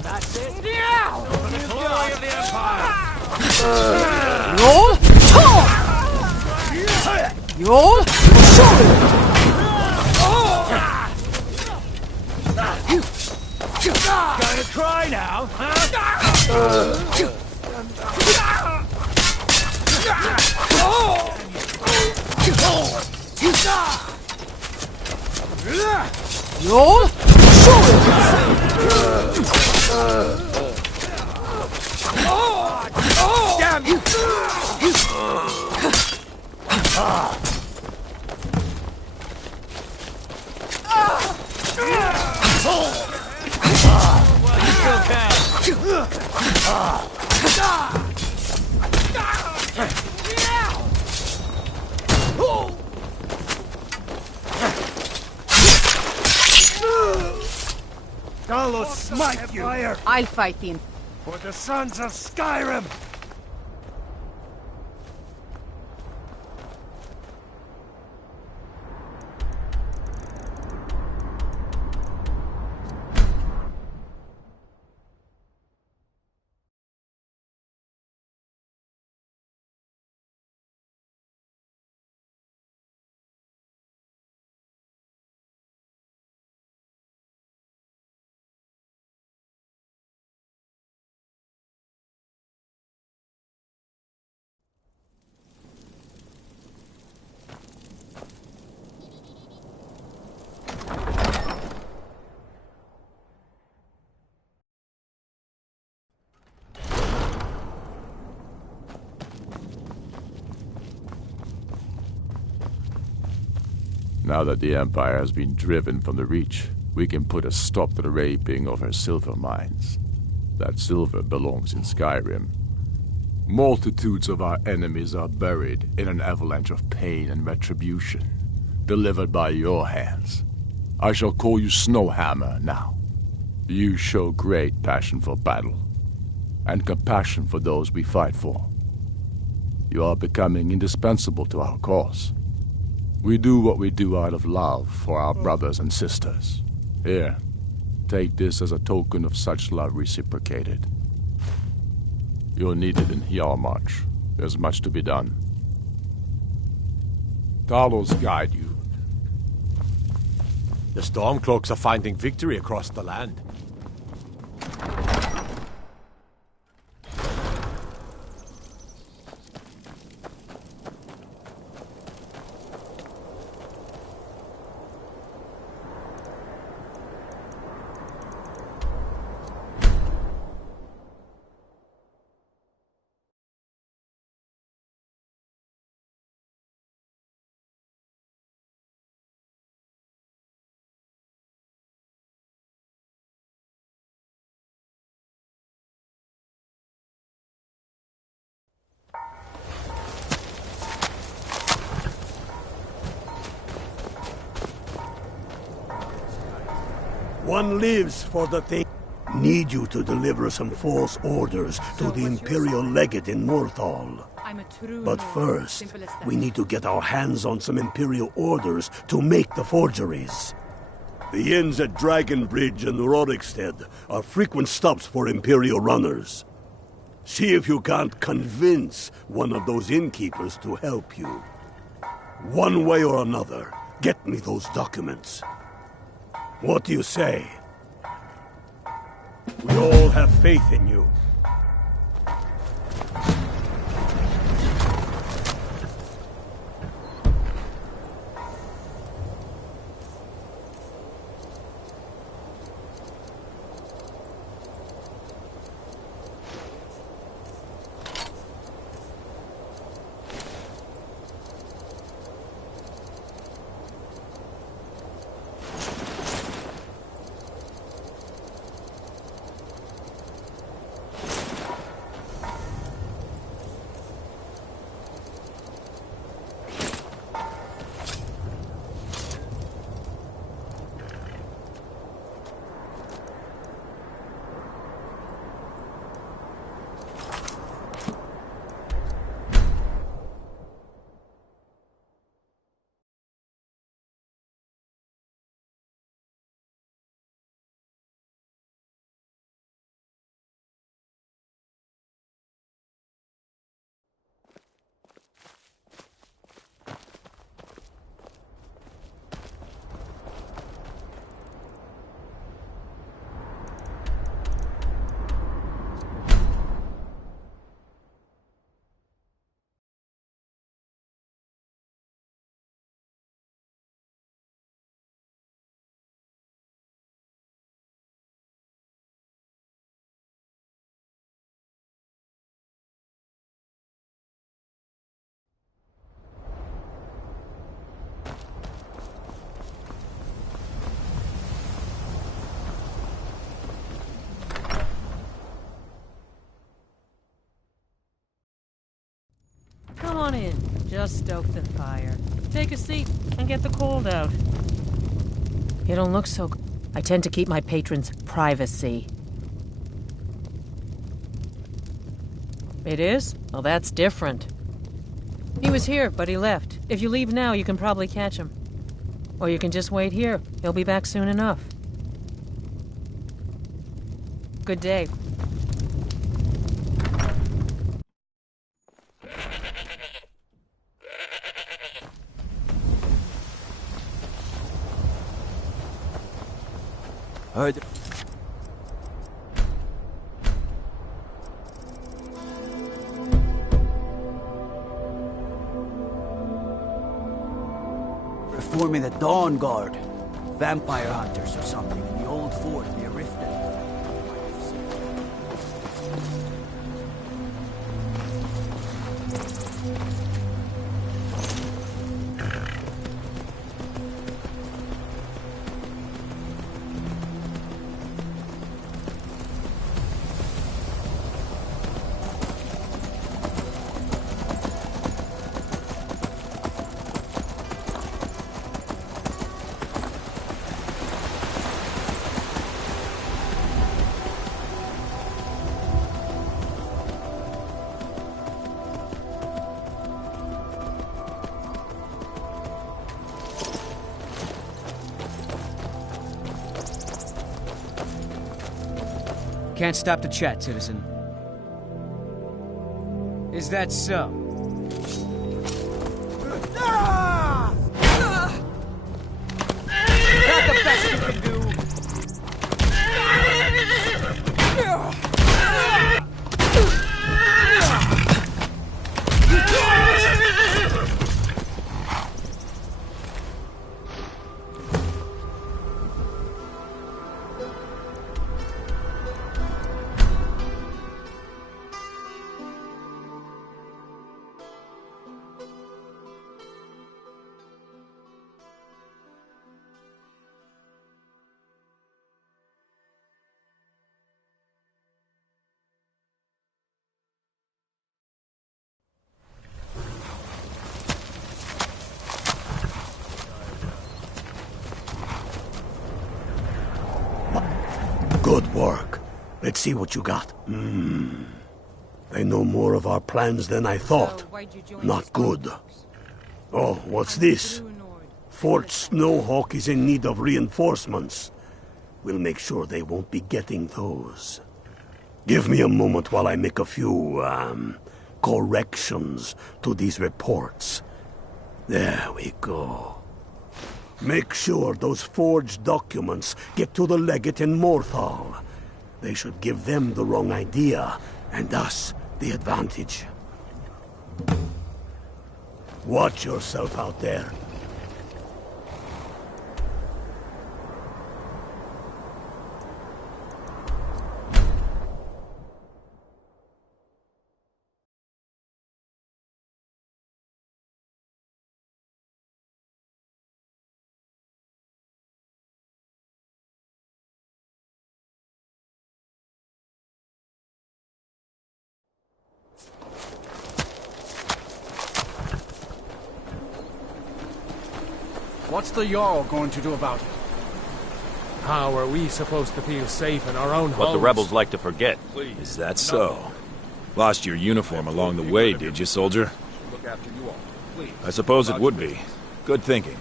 That's it. Yeah! For the glory of the Empire! Roll! Roll! Gonna try now, huh? You'll show Damn you! Talos smite you! I'll fight him. For the sons of Skyrim! Now that the Empire has been driven from the Reach, we can put a stop to the raping of her silver mines. That silver belongs in Skyrim. Multitudes of our enemies are buried in an avalanche of pain and retribution, delivered by your hands. I shall call you Snowhammer now. You show great passion for battle, and compassion for those we fight for. You are becoming indispensable to our cause. We do what we do out of love for our brothers and sisters. Here, take this as a token of such love reciprocated. You're needed in Hjalmarch. There's much to be done. Talos guide you. The Stormcloaks are finding victory across the land. One lives for the thing. Need you to deliver some false orders to the Imperial Legate in Northall. I'm a true But Nord, first, simple as that. we need to get our hands on some Imperial orders to make the forgeries. The inns at Dragonbridge and Rorikstead are frequent stops for Imperial runners. See if you can't convince one of those innkeepers to help you. One way or another, get me those documents. What do you say? We all have faith in you. in. Just stoke the fire. Take a seat and get the cold out. You don't look so good. I tend to keep my patrons' privacy. It is? Well, that's different. He was here, but he left. If you leave now, you can probably catch him. Or you can just wait here. He'll be back soon enough. Good day. Forming the Dawn Guard. Vampire hunters or something in the old fort near Riften. Can't stop to chat, citizen. Is that so? That the best you can do? Good work. Let's see what you got. They know more of our plans than I thought. Not good. Oh, what's this? Fort Snowhawk is in need of reinforcements. We'll make sure they won't be getting those. Give me a moment while I make a few, corrections to these reports. There we go. Make sure those forged documents get to the legate in Morthal. They should give them the wrong idea, and us the advantage. Watch yourself out there. What's the Jarl going to do about it? How are we supposed to feel safe in our own homes? What the rebels like to forget. Is that so? Lost your uniform along the way, did you, soldier? I suppose it would be. Good thinking.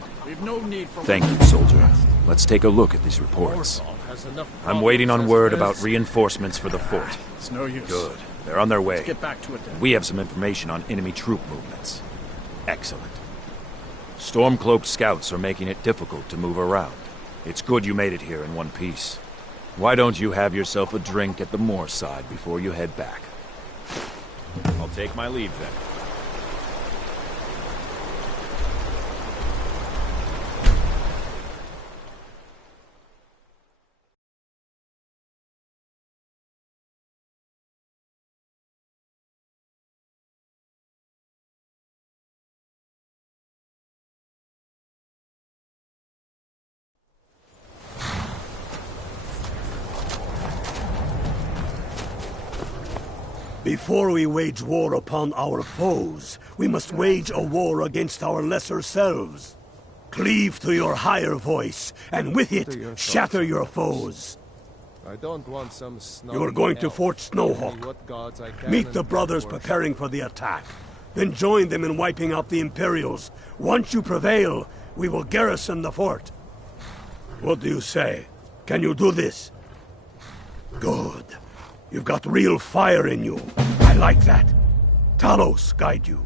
Thank you, soldier. Let's take a look at these reports. I'm waiting on word about reinforcements for the fort. It's no use. Good. They're on their way. Let's get back to it then. We have some information on enemy troop movements. Excellent. Stormcloaked scouts are making it difficult to move around. It's good you made it here in one piece. Why don't you have yourself a drink at the moorside before you head back? I'll take my leave then. Before we wage war upon our foes, we must wage a war against our lesser selves. Cleave to your higher voice, and with it, shatter your foes. I don't want some snow. You are going to Fort Snowhawk. Meet the brothers preparing for the attack. Then join them in wiping out the Imperials. Once you prevail, we will garrison the fort. What do you say? Can you do this? Good. You've got real fire in you. I like that. Talos guide you.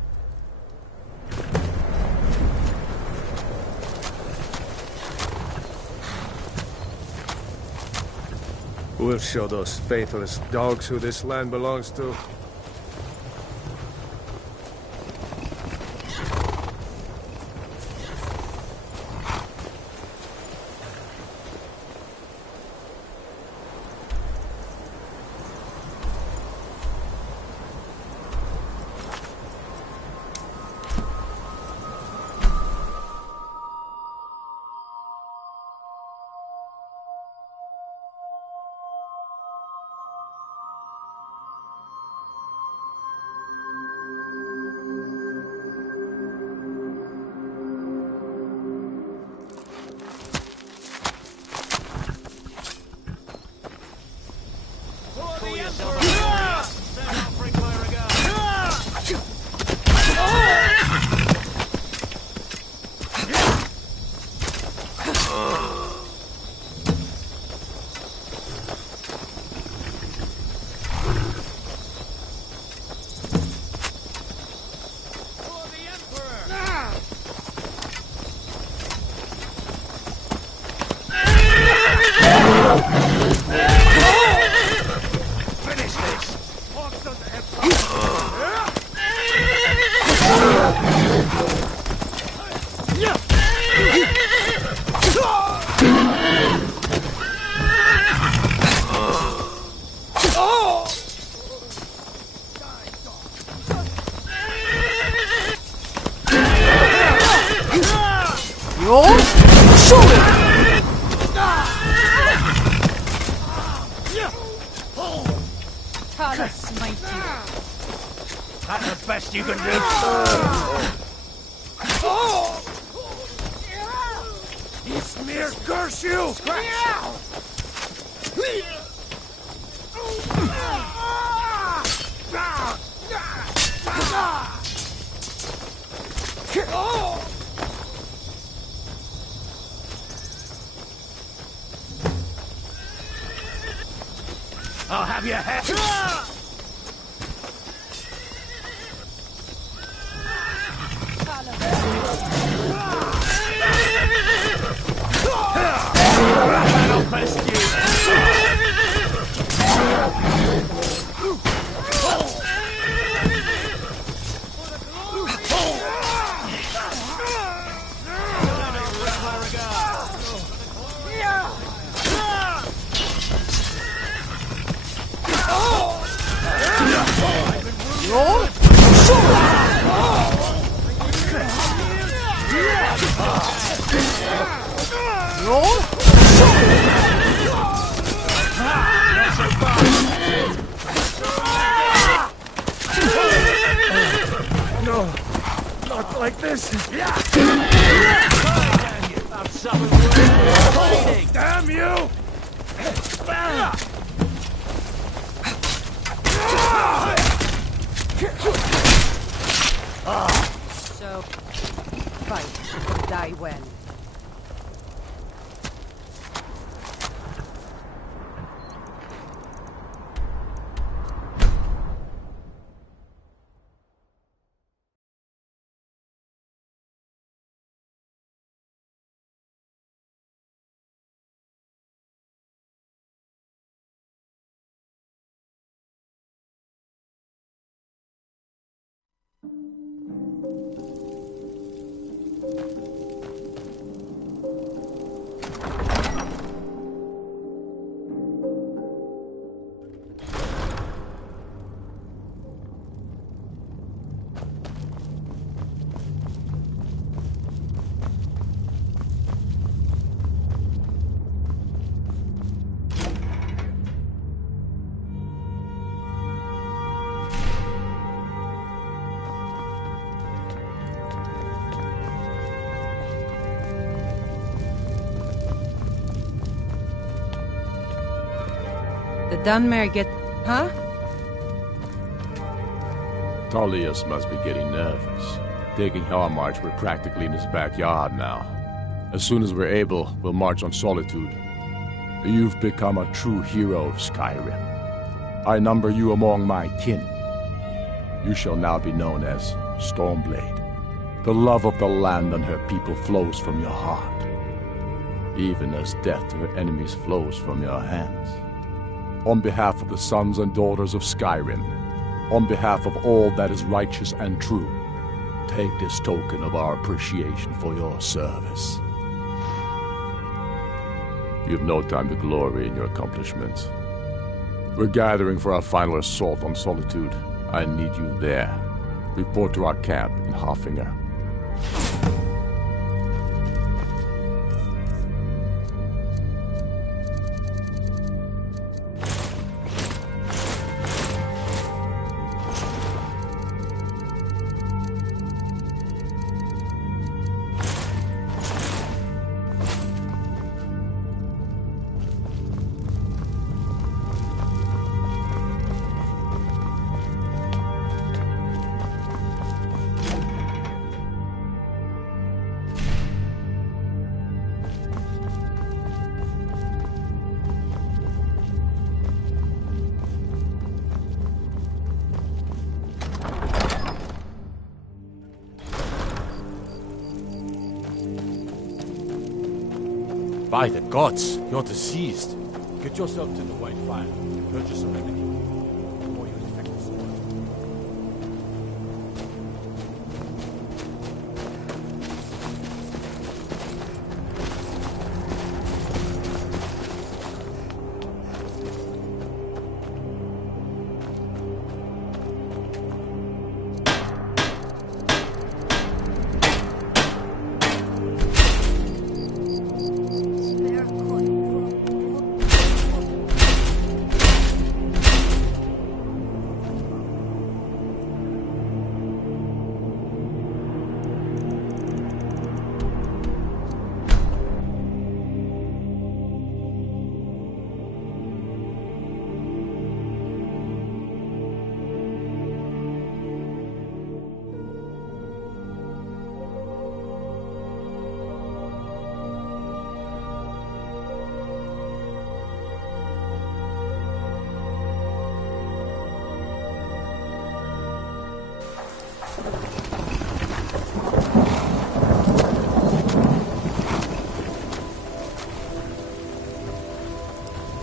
We'll show those faithless dogs who this land belongs to. That's the best you can do. You smear, curse you! I'll have your head. That'll best you. No, not like this. Damn you! So, fight, die well. Dunmere get... Huh? Tullius must be getting nervous. Taking Hellmarch, we're practically in his backyard now. As soon as we're able, we'll march on Solitude. You've become a true hero of Skyrim. I number you among my kin. You shall now be known as Stormblade. The love of the land and her people flows from your heart, even as death to her enemies flows from your hands. On behalf of the sons and daughters of Skyrim, on behalf of all that is righteous and true, take this token of our appreciation for your service. You have no time to glory in your accomplishments. We're gathering for our final assault on Solitude. I need you there. Report to our camp in Hoffinger. By the gods, you're deceased. Get yourself to the White Fire and purchase a remedy before you infect the soil.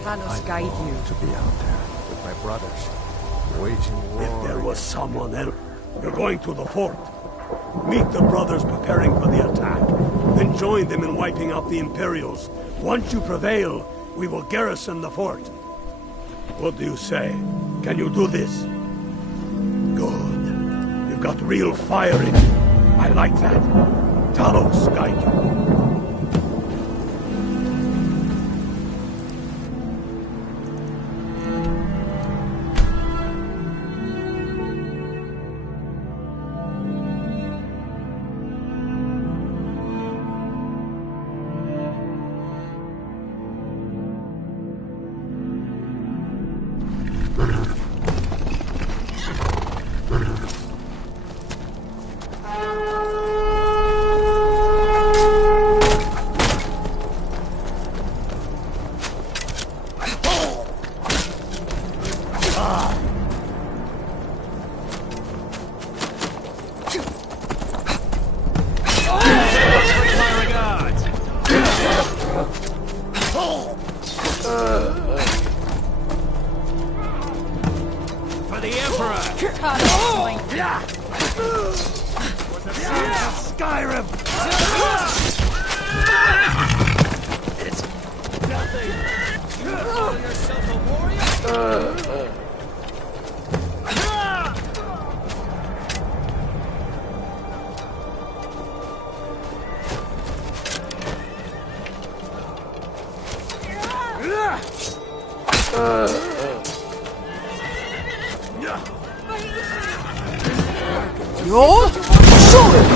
Talos guide you. To be out there with my brothers, waging war. If there was someone else, you're going to the fort. Meet the brothers preparing for the attack. Then join them in wiping out the Imperials. Once you prevail, we will garrison the fort. What do you say? Can you do this? Good. You've got real fire in you. I like that. Talos guide you. For the Emperor! For the sons of Skyrim! It's nothing! You call yourself a warrior? You're shooting!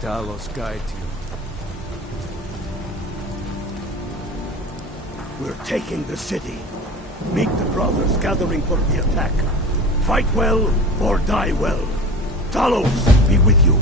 Talos guide you. We're taking the city. Meet the brothers gathering for the attack. Fight well or die well. Talos be with you.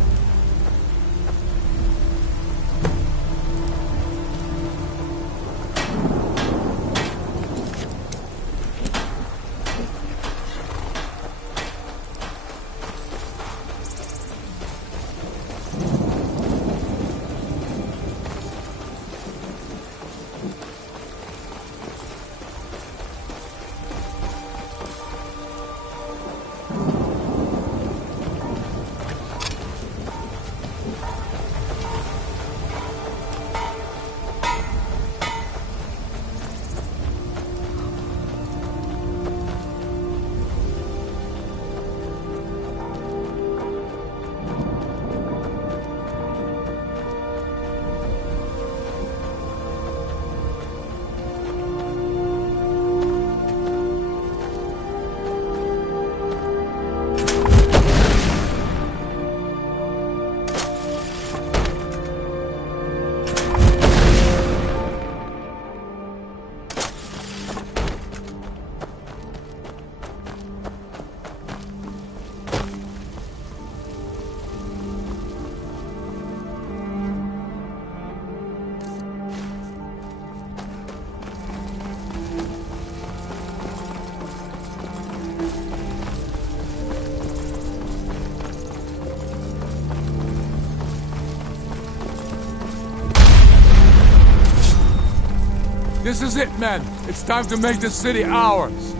This is it, men. It's time to make this city ours.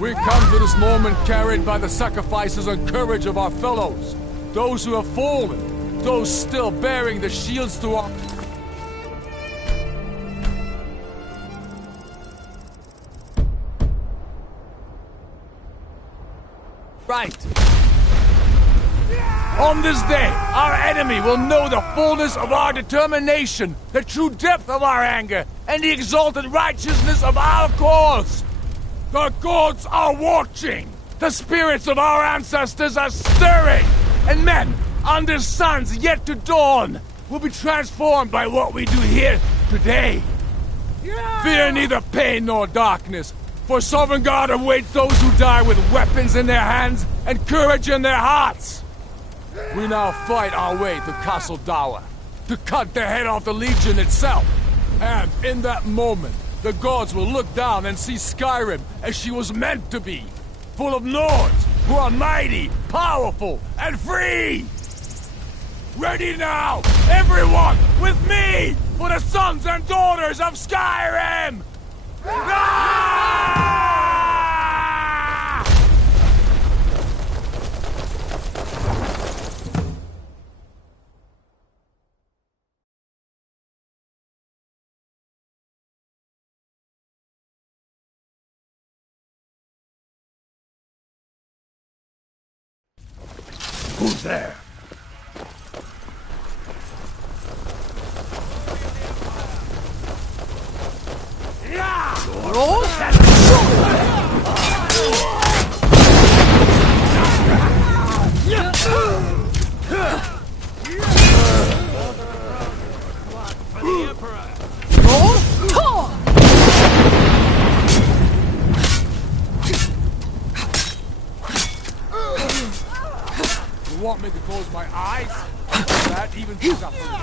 We come to this moment carried by the sacrifices and courage of our fellows. Those who have fallen. Those still bearing the shields to our... Right. On this day, our enemy will know the fullness of our determination, the true depth of our anger, and the exalted righteousness of our cause. The gods are watching. The spirits of our ancestors are stirring. And men, under suns yet to dawn, will be transformed by what we do here today. Fear neither pain nor darkness, for Sovereign God awaits those who die with weapons in their hands and courage in their hearts. We now fight our way to Castle Dower, to cut the head off the Legion itself. And in that moment, the gods will look down and see Skyrim as she was meant to be. Full of Nords who are mighty, powerful, and free! Ready now, everyone, with me, for the sons and daughters of Skyrim! Ah! Who's there? You want me to close my eyes? That even goes up for me.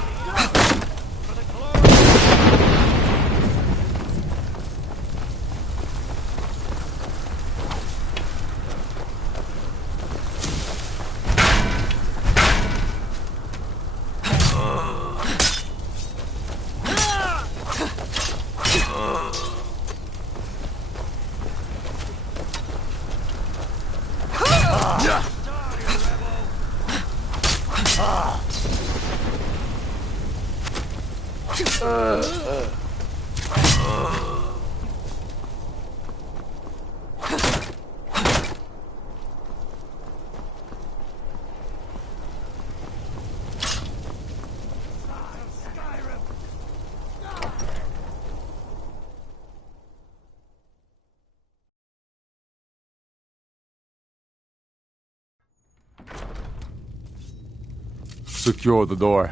Secure the door.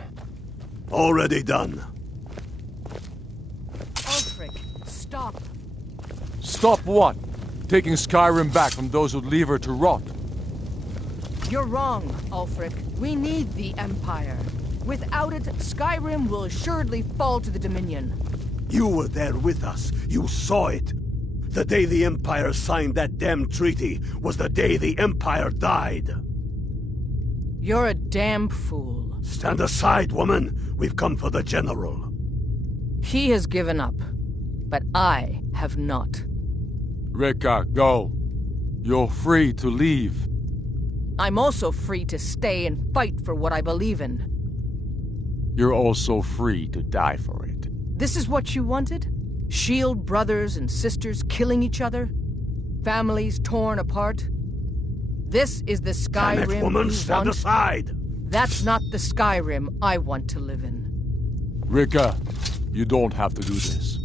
Already done. Ulfric, stop. Stop what? Taking Skyrim back from those who leave her to rot. You're wrong, Ulfric. We need the Empire. Without it, Skyrim will assuredly fall to the Dominion. You were there with us. You saw it. The day the Empire signed that damn treaty was the day the Empire died. You're a damn fool. Stand aside, woman. We've come for the General. He has given up, but I have not. Rika, go. You're free to leave. I'm also free to stay and fight for what I believe in. You're also free to die for it. This is what you wanted? Shield brothers and sisters killing each other? Families torn apart? This is the Skyrim Damn it, woman, you stand want? aside! That's not the Skyrim I want to live in. Rika, you don't have to do this.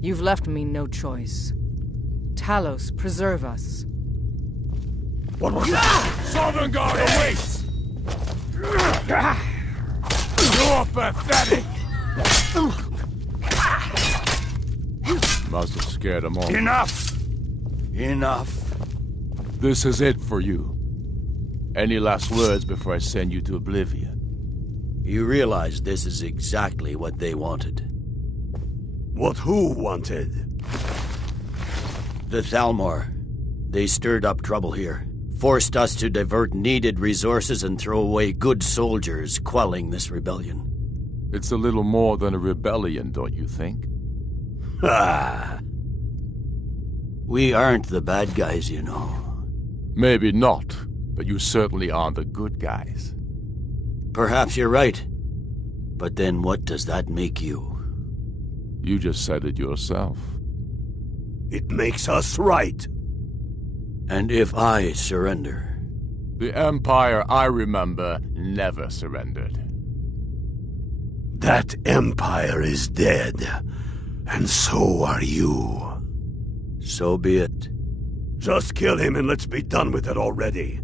You've left me no choice. Talos, preserve us. What was that? Southern Guard awaits! You're pathetic! Must have scared them off. Enough! Enough. This is it for you. Any last words before I send you to oblivion? You realize this is exactly what they wanted. What who wanted? The Thalmor. They stirred up trouble here. Forced us to divert needed resources and throw away good soldiers, quelling this rebellion. It's a little more than a rebellion, don't you think? Ah! We aren't the bad guys, you know. Maybe not, but you certainly aren't the good guys. Perhaps you're right. But then what does that make you? You just said it yourself. It makes us right. And if I surrender? The Empire I remember never surrendered. That Empire is dead. And so are you. So be it. Just kill him and let's be done with it already.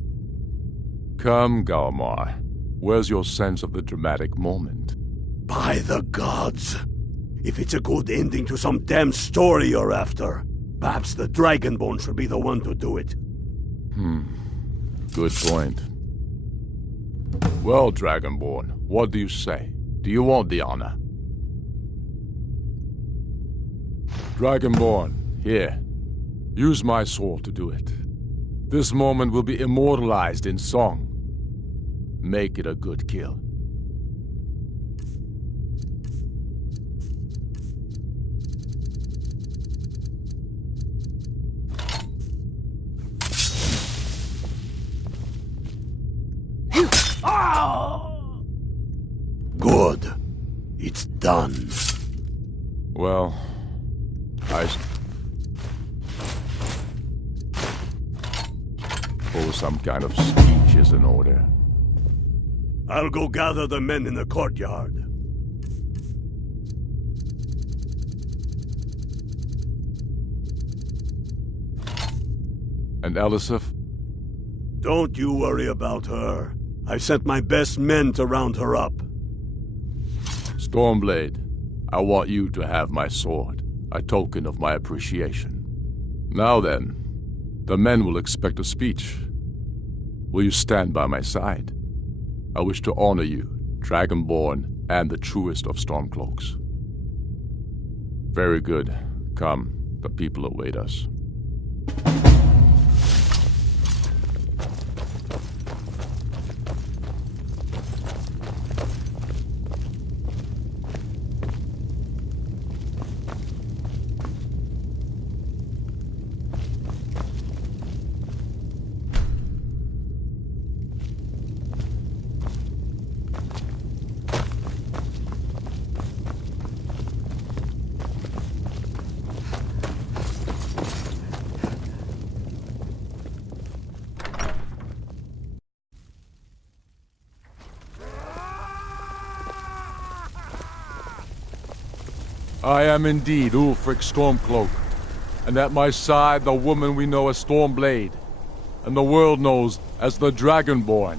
Come, Galmar. Where's your sense of the dramatic moment? By the gods! If it's a good ending to some damn story you're after, perhaps the Dragonborn should be the one to do it. Good point. Well, Dragonborn, what do you say? Do you want the honor? Dragonborn, here. Use my sword to do it. This moment will be immortalized in song. Make it a good kill. Good. It's done. Well, some kind of speech is in order. I'll go gather the men in the courtyard. And Elisif? Don't you worry about her. I've sent my best men to round her up. Stormblade, I want you to have my sword, a token of my appreciation. Now then, the men will expect a speech. Will you stand by my side? I wish to honor you, Dragonborn and the truest of Stormcloaks. Very good. Come, the people await us. I am indeed Ulfric Stormcloak, and at my side the woman we know as Stormblade, and the world knows as the Dragonborn.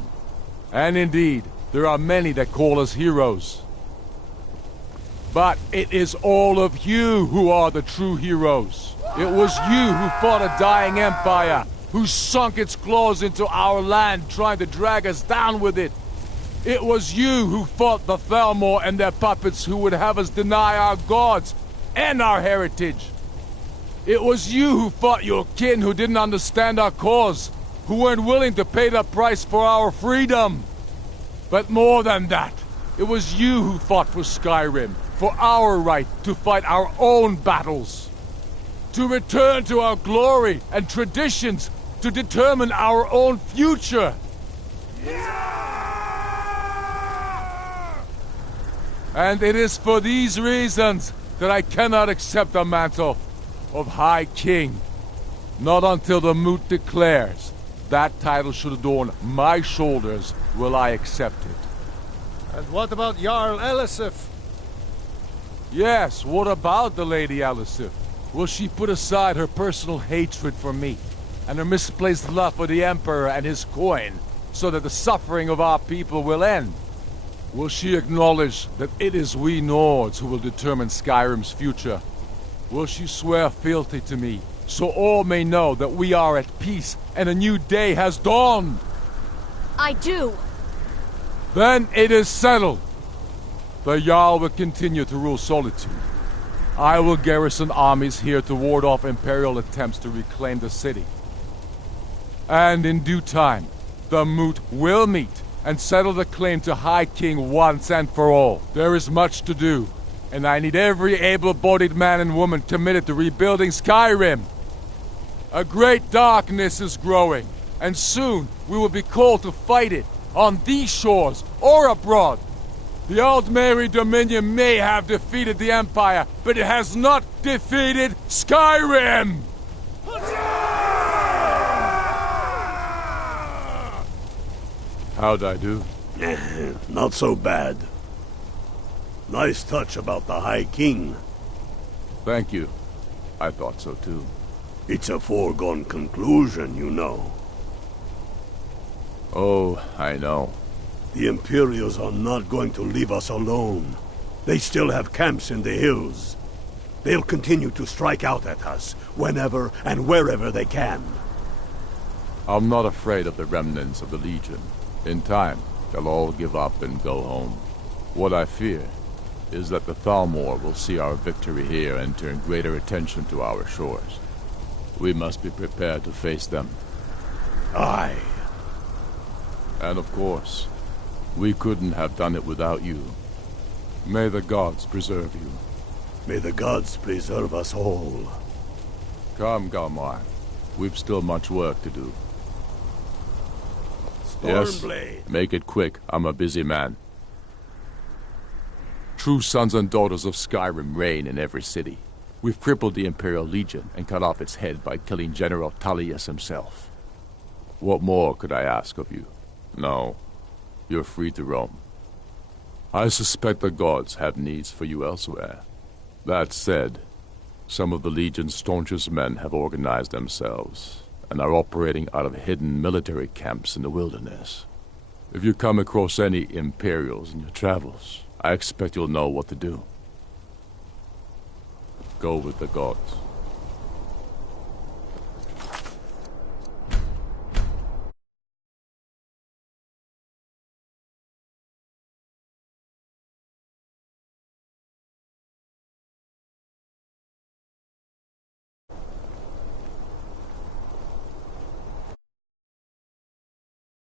And indeed, there are many that call us heroes. But it is all of you who are the true heroes. It was you who fought a dying empire, who sunk its claws into our land trying to drag us down with it. It was you who fought the Thalmor and their puppets who would have us deny our gods and our heritage. It was you who fought your kin who didn't understand our cause, who weren't willing to pay the price for our freedom. But more than that, it was you who fought for Skyrim, for our right to fight our own battles, to return to our glory and traditions, to determine our own future. And it is for these reasons that I cannot accept the mantle of High King. Not until the Moot declares that title should adorn my shoulders will I accept it. And what about Jarl Elisif? Yes, what about the Lady Elisif? Will she put aside her personal hatred for me and her misplaced love for the Emperor and his coin so that the suffering of our people will end? Will she acknowledge that it is we Nords who will determine Skyrim's future? Will she swear fealty to me, so all may know that we are at peace and a new day has dawned? I do. Then it is settled. The Jarl will continue to rule Solitude. I will garrison armies here to ward off Imperial attempts to reclaim the city. And in due time, the Moot will meet and settle the claim to High King once and for all. There is much to do, and I need every able-bodied man and woman committed to rebuilding Skyrim. A great darkness is growing, and soon we will be called to fight it, on these shores or abroad. The Aldmeri Dominion may have defeated the Empire, but it has not defeated Skyrim! How'd I do? Not so bad. Nice touch about the High King. Thank you. I thought so too. It's a foregone conclusion, you know. Oh, I know. The Imperials are not going to leave us alone. They still have camps in the hills. They'll continue to strike out at us, whenever and wherever they can. I'm not afraid of the remnants of the Legion. In time, they'll all give up and go home. What I fear is that the Thalmor will see our victory here and turn greater attention to our shores. We must be prepared to face them. Aye. And of course, we couldn't have done it without you. May the gods preserve you. May the gods preserve us all. Come, Galmar. We've still much work to do. Stormblade. Yes, make it quick. I'm a busy man. True sons and daughters of Skyrim reign in every city. We've crippled the Imperial Legion and cut off its head by killing General Tullius himself. What more could I ask of you? No, you're free to roam. I suspect the gods have needs for you elsewhere. That said, some of the Legion's staunchest men have organized themselves and are operating out of hidden military camps in the wilderness. If you come across any Imperials in your travels, I expect you'll know what to do. Go with the gods.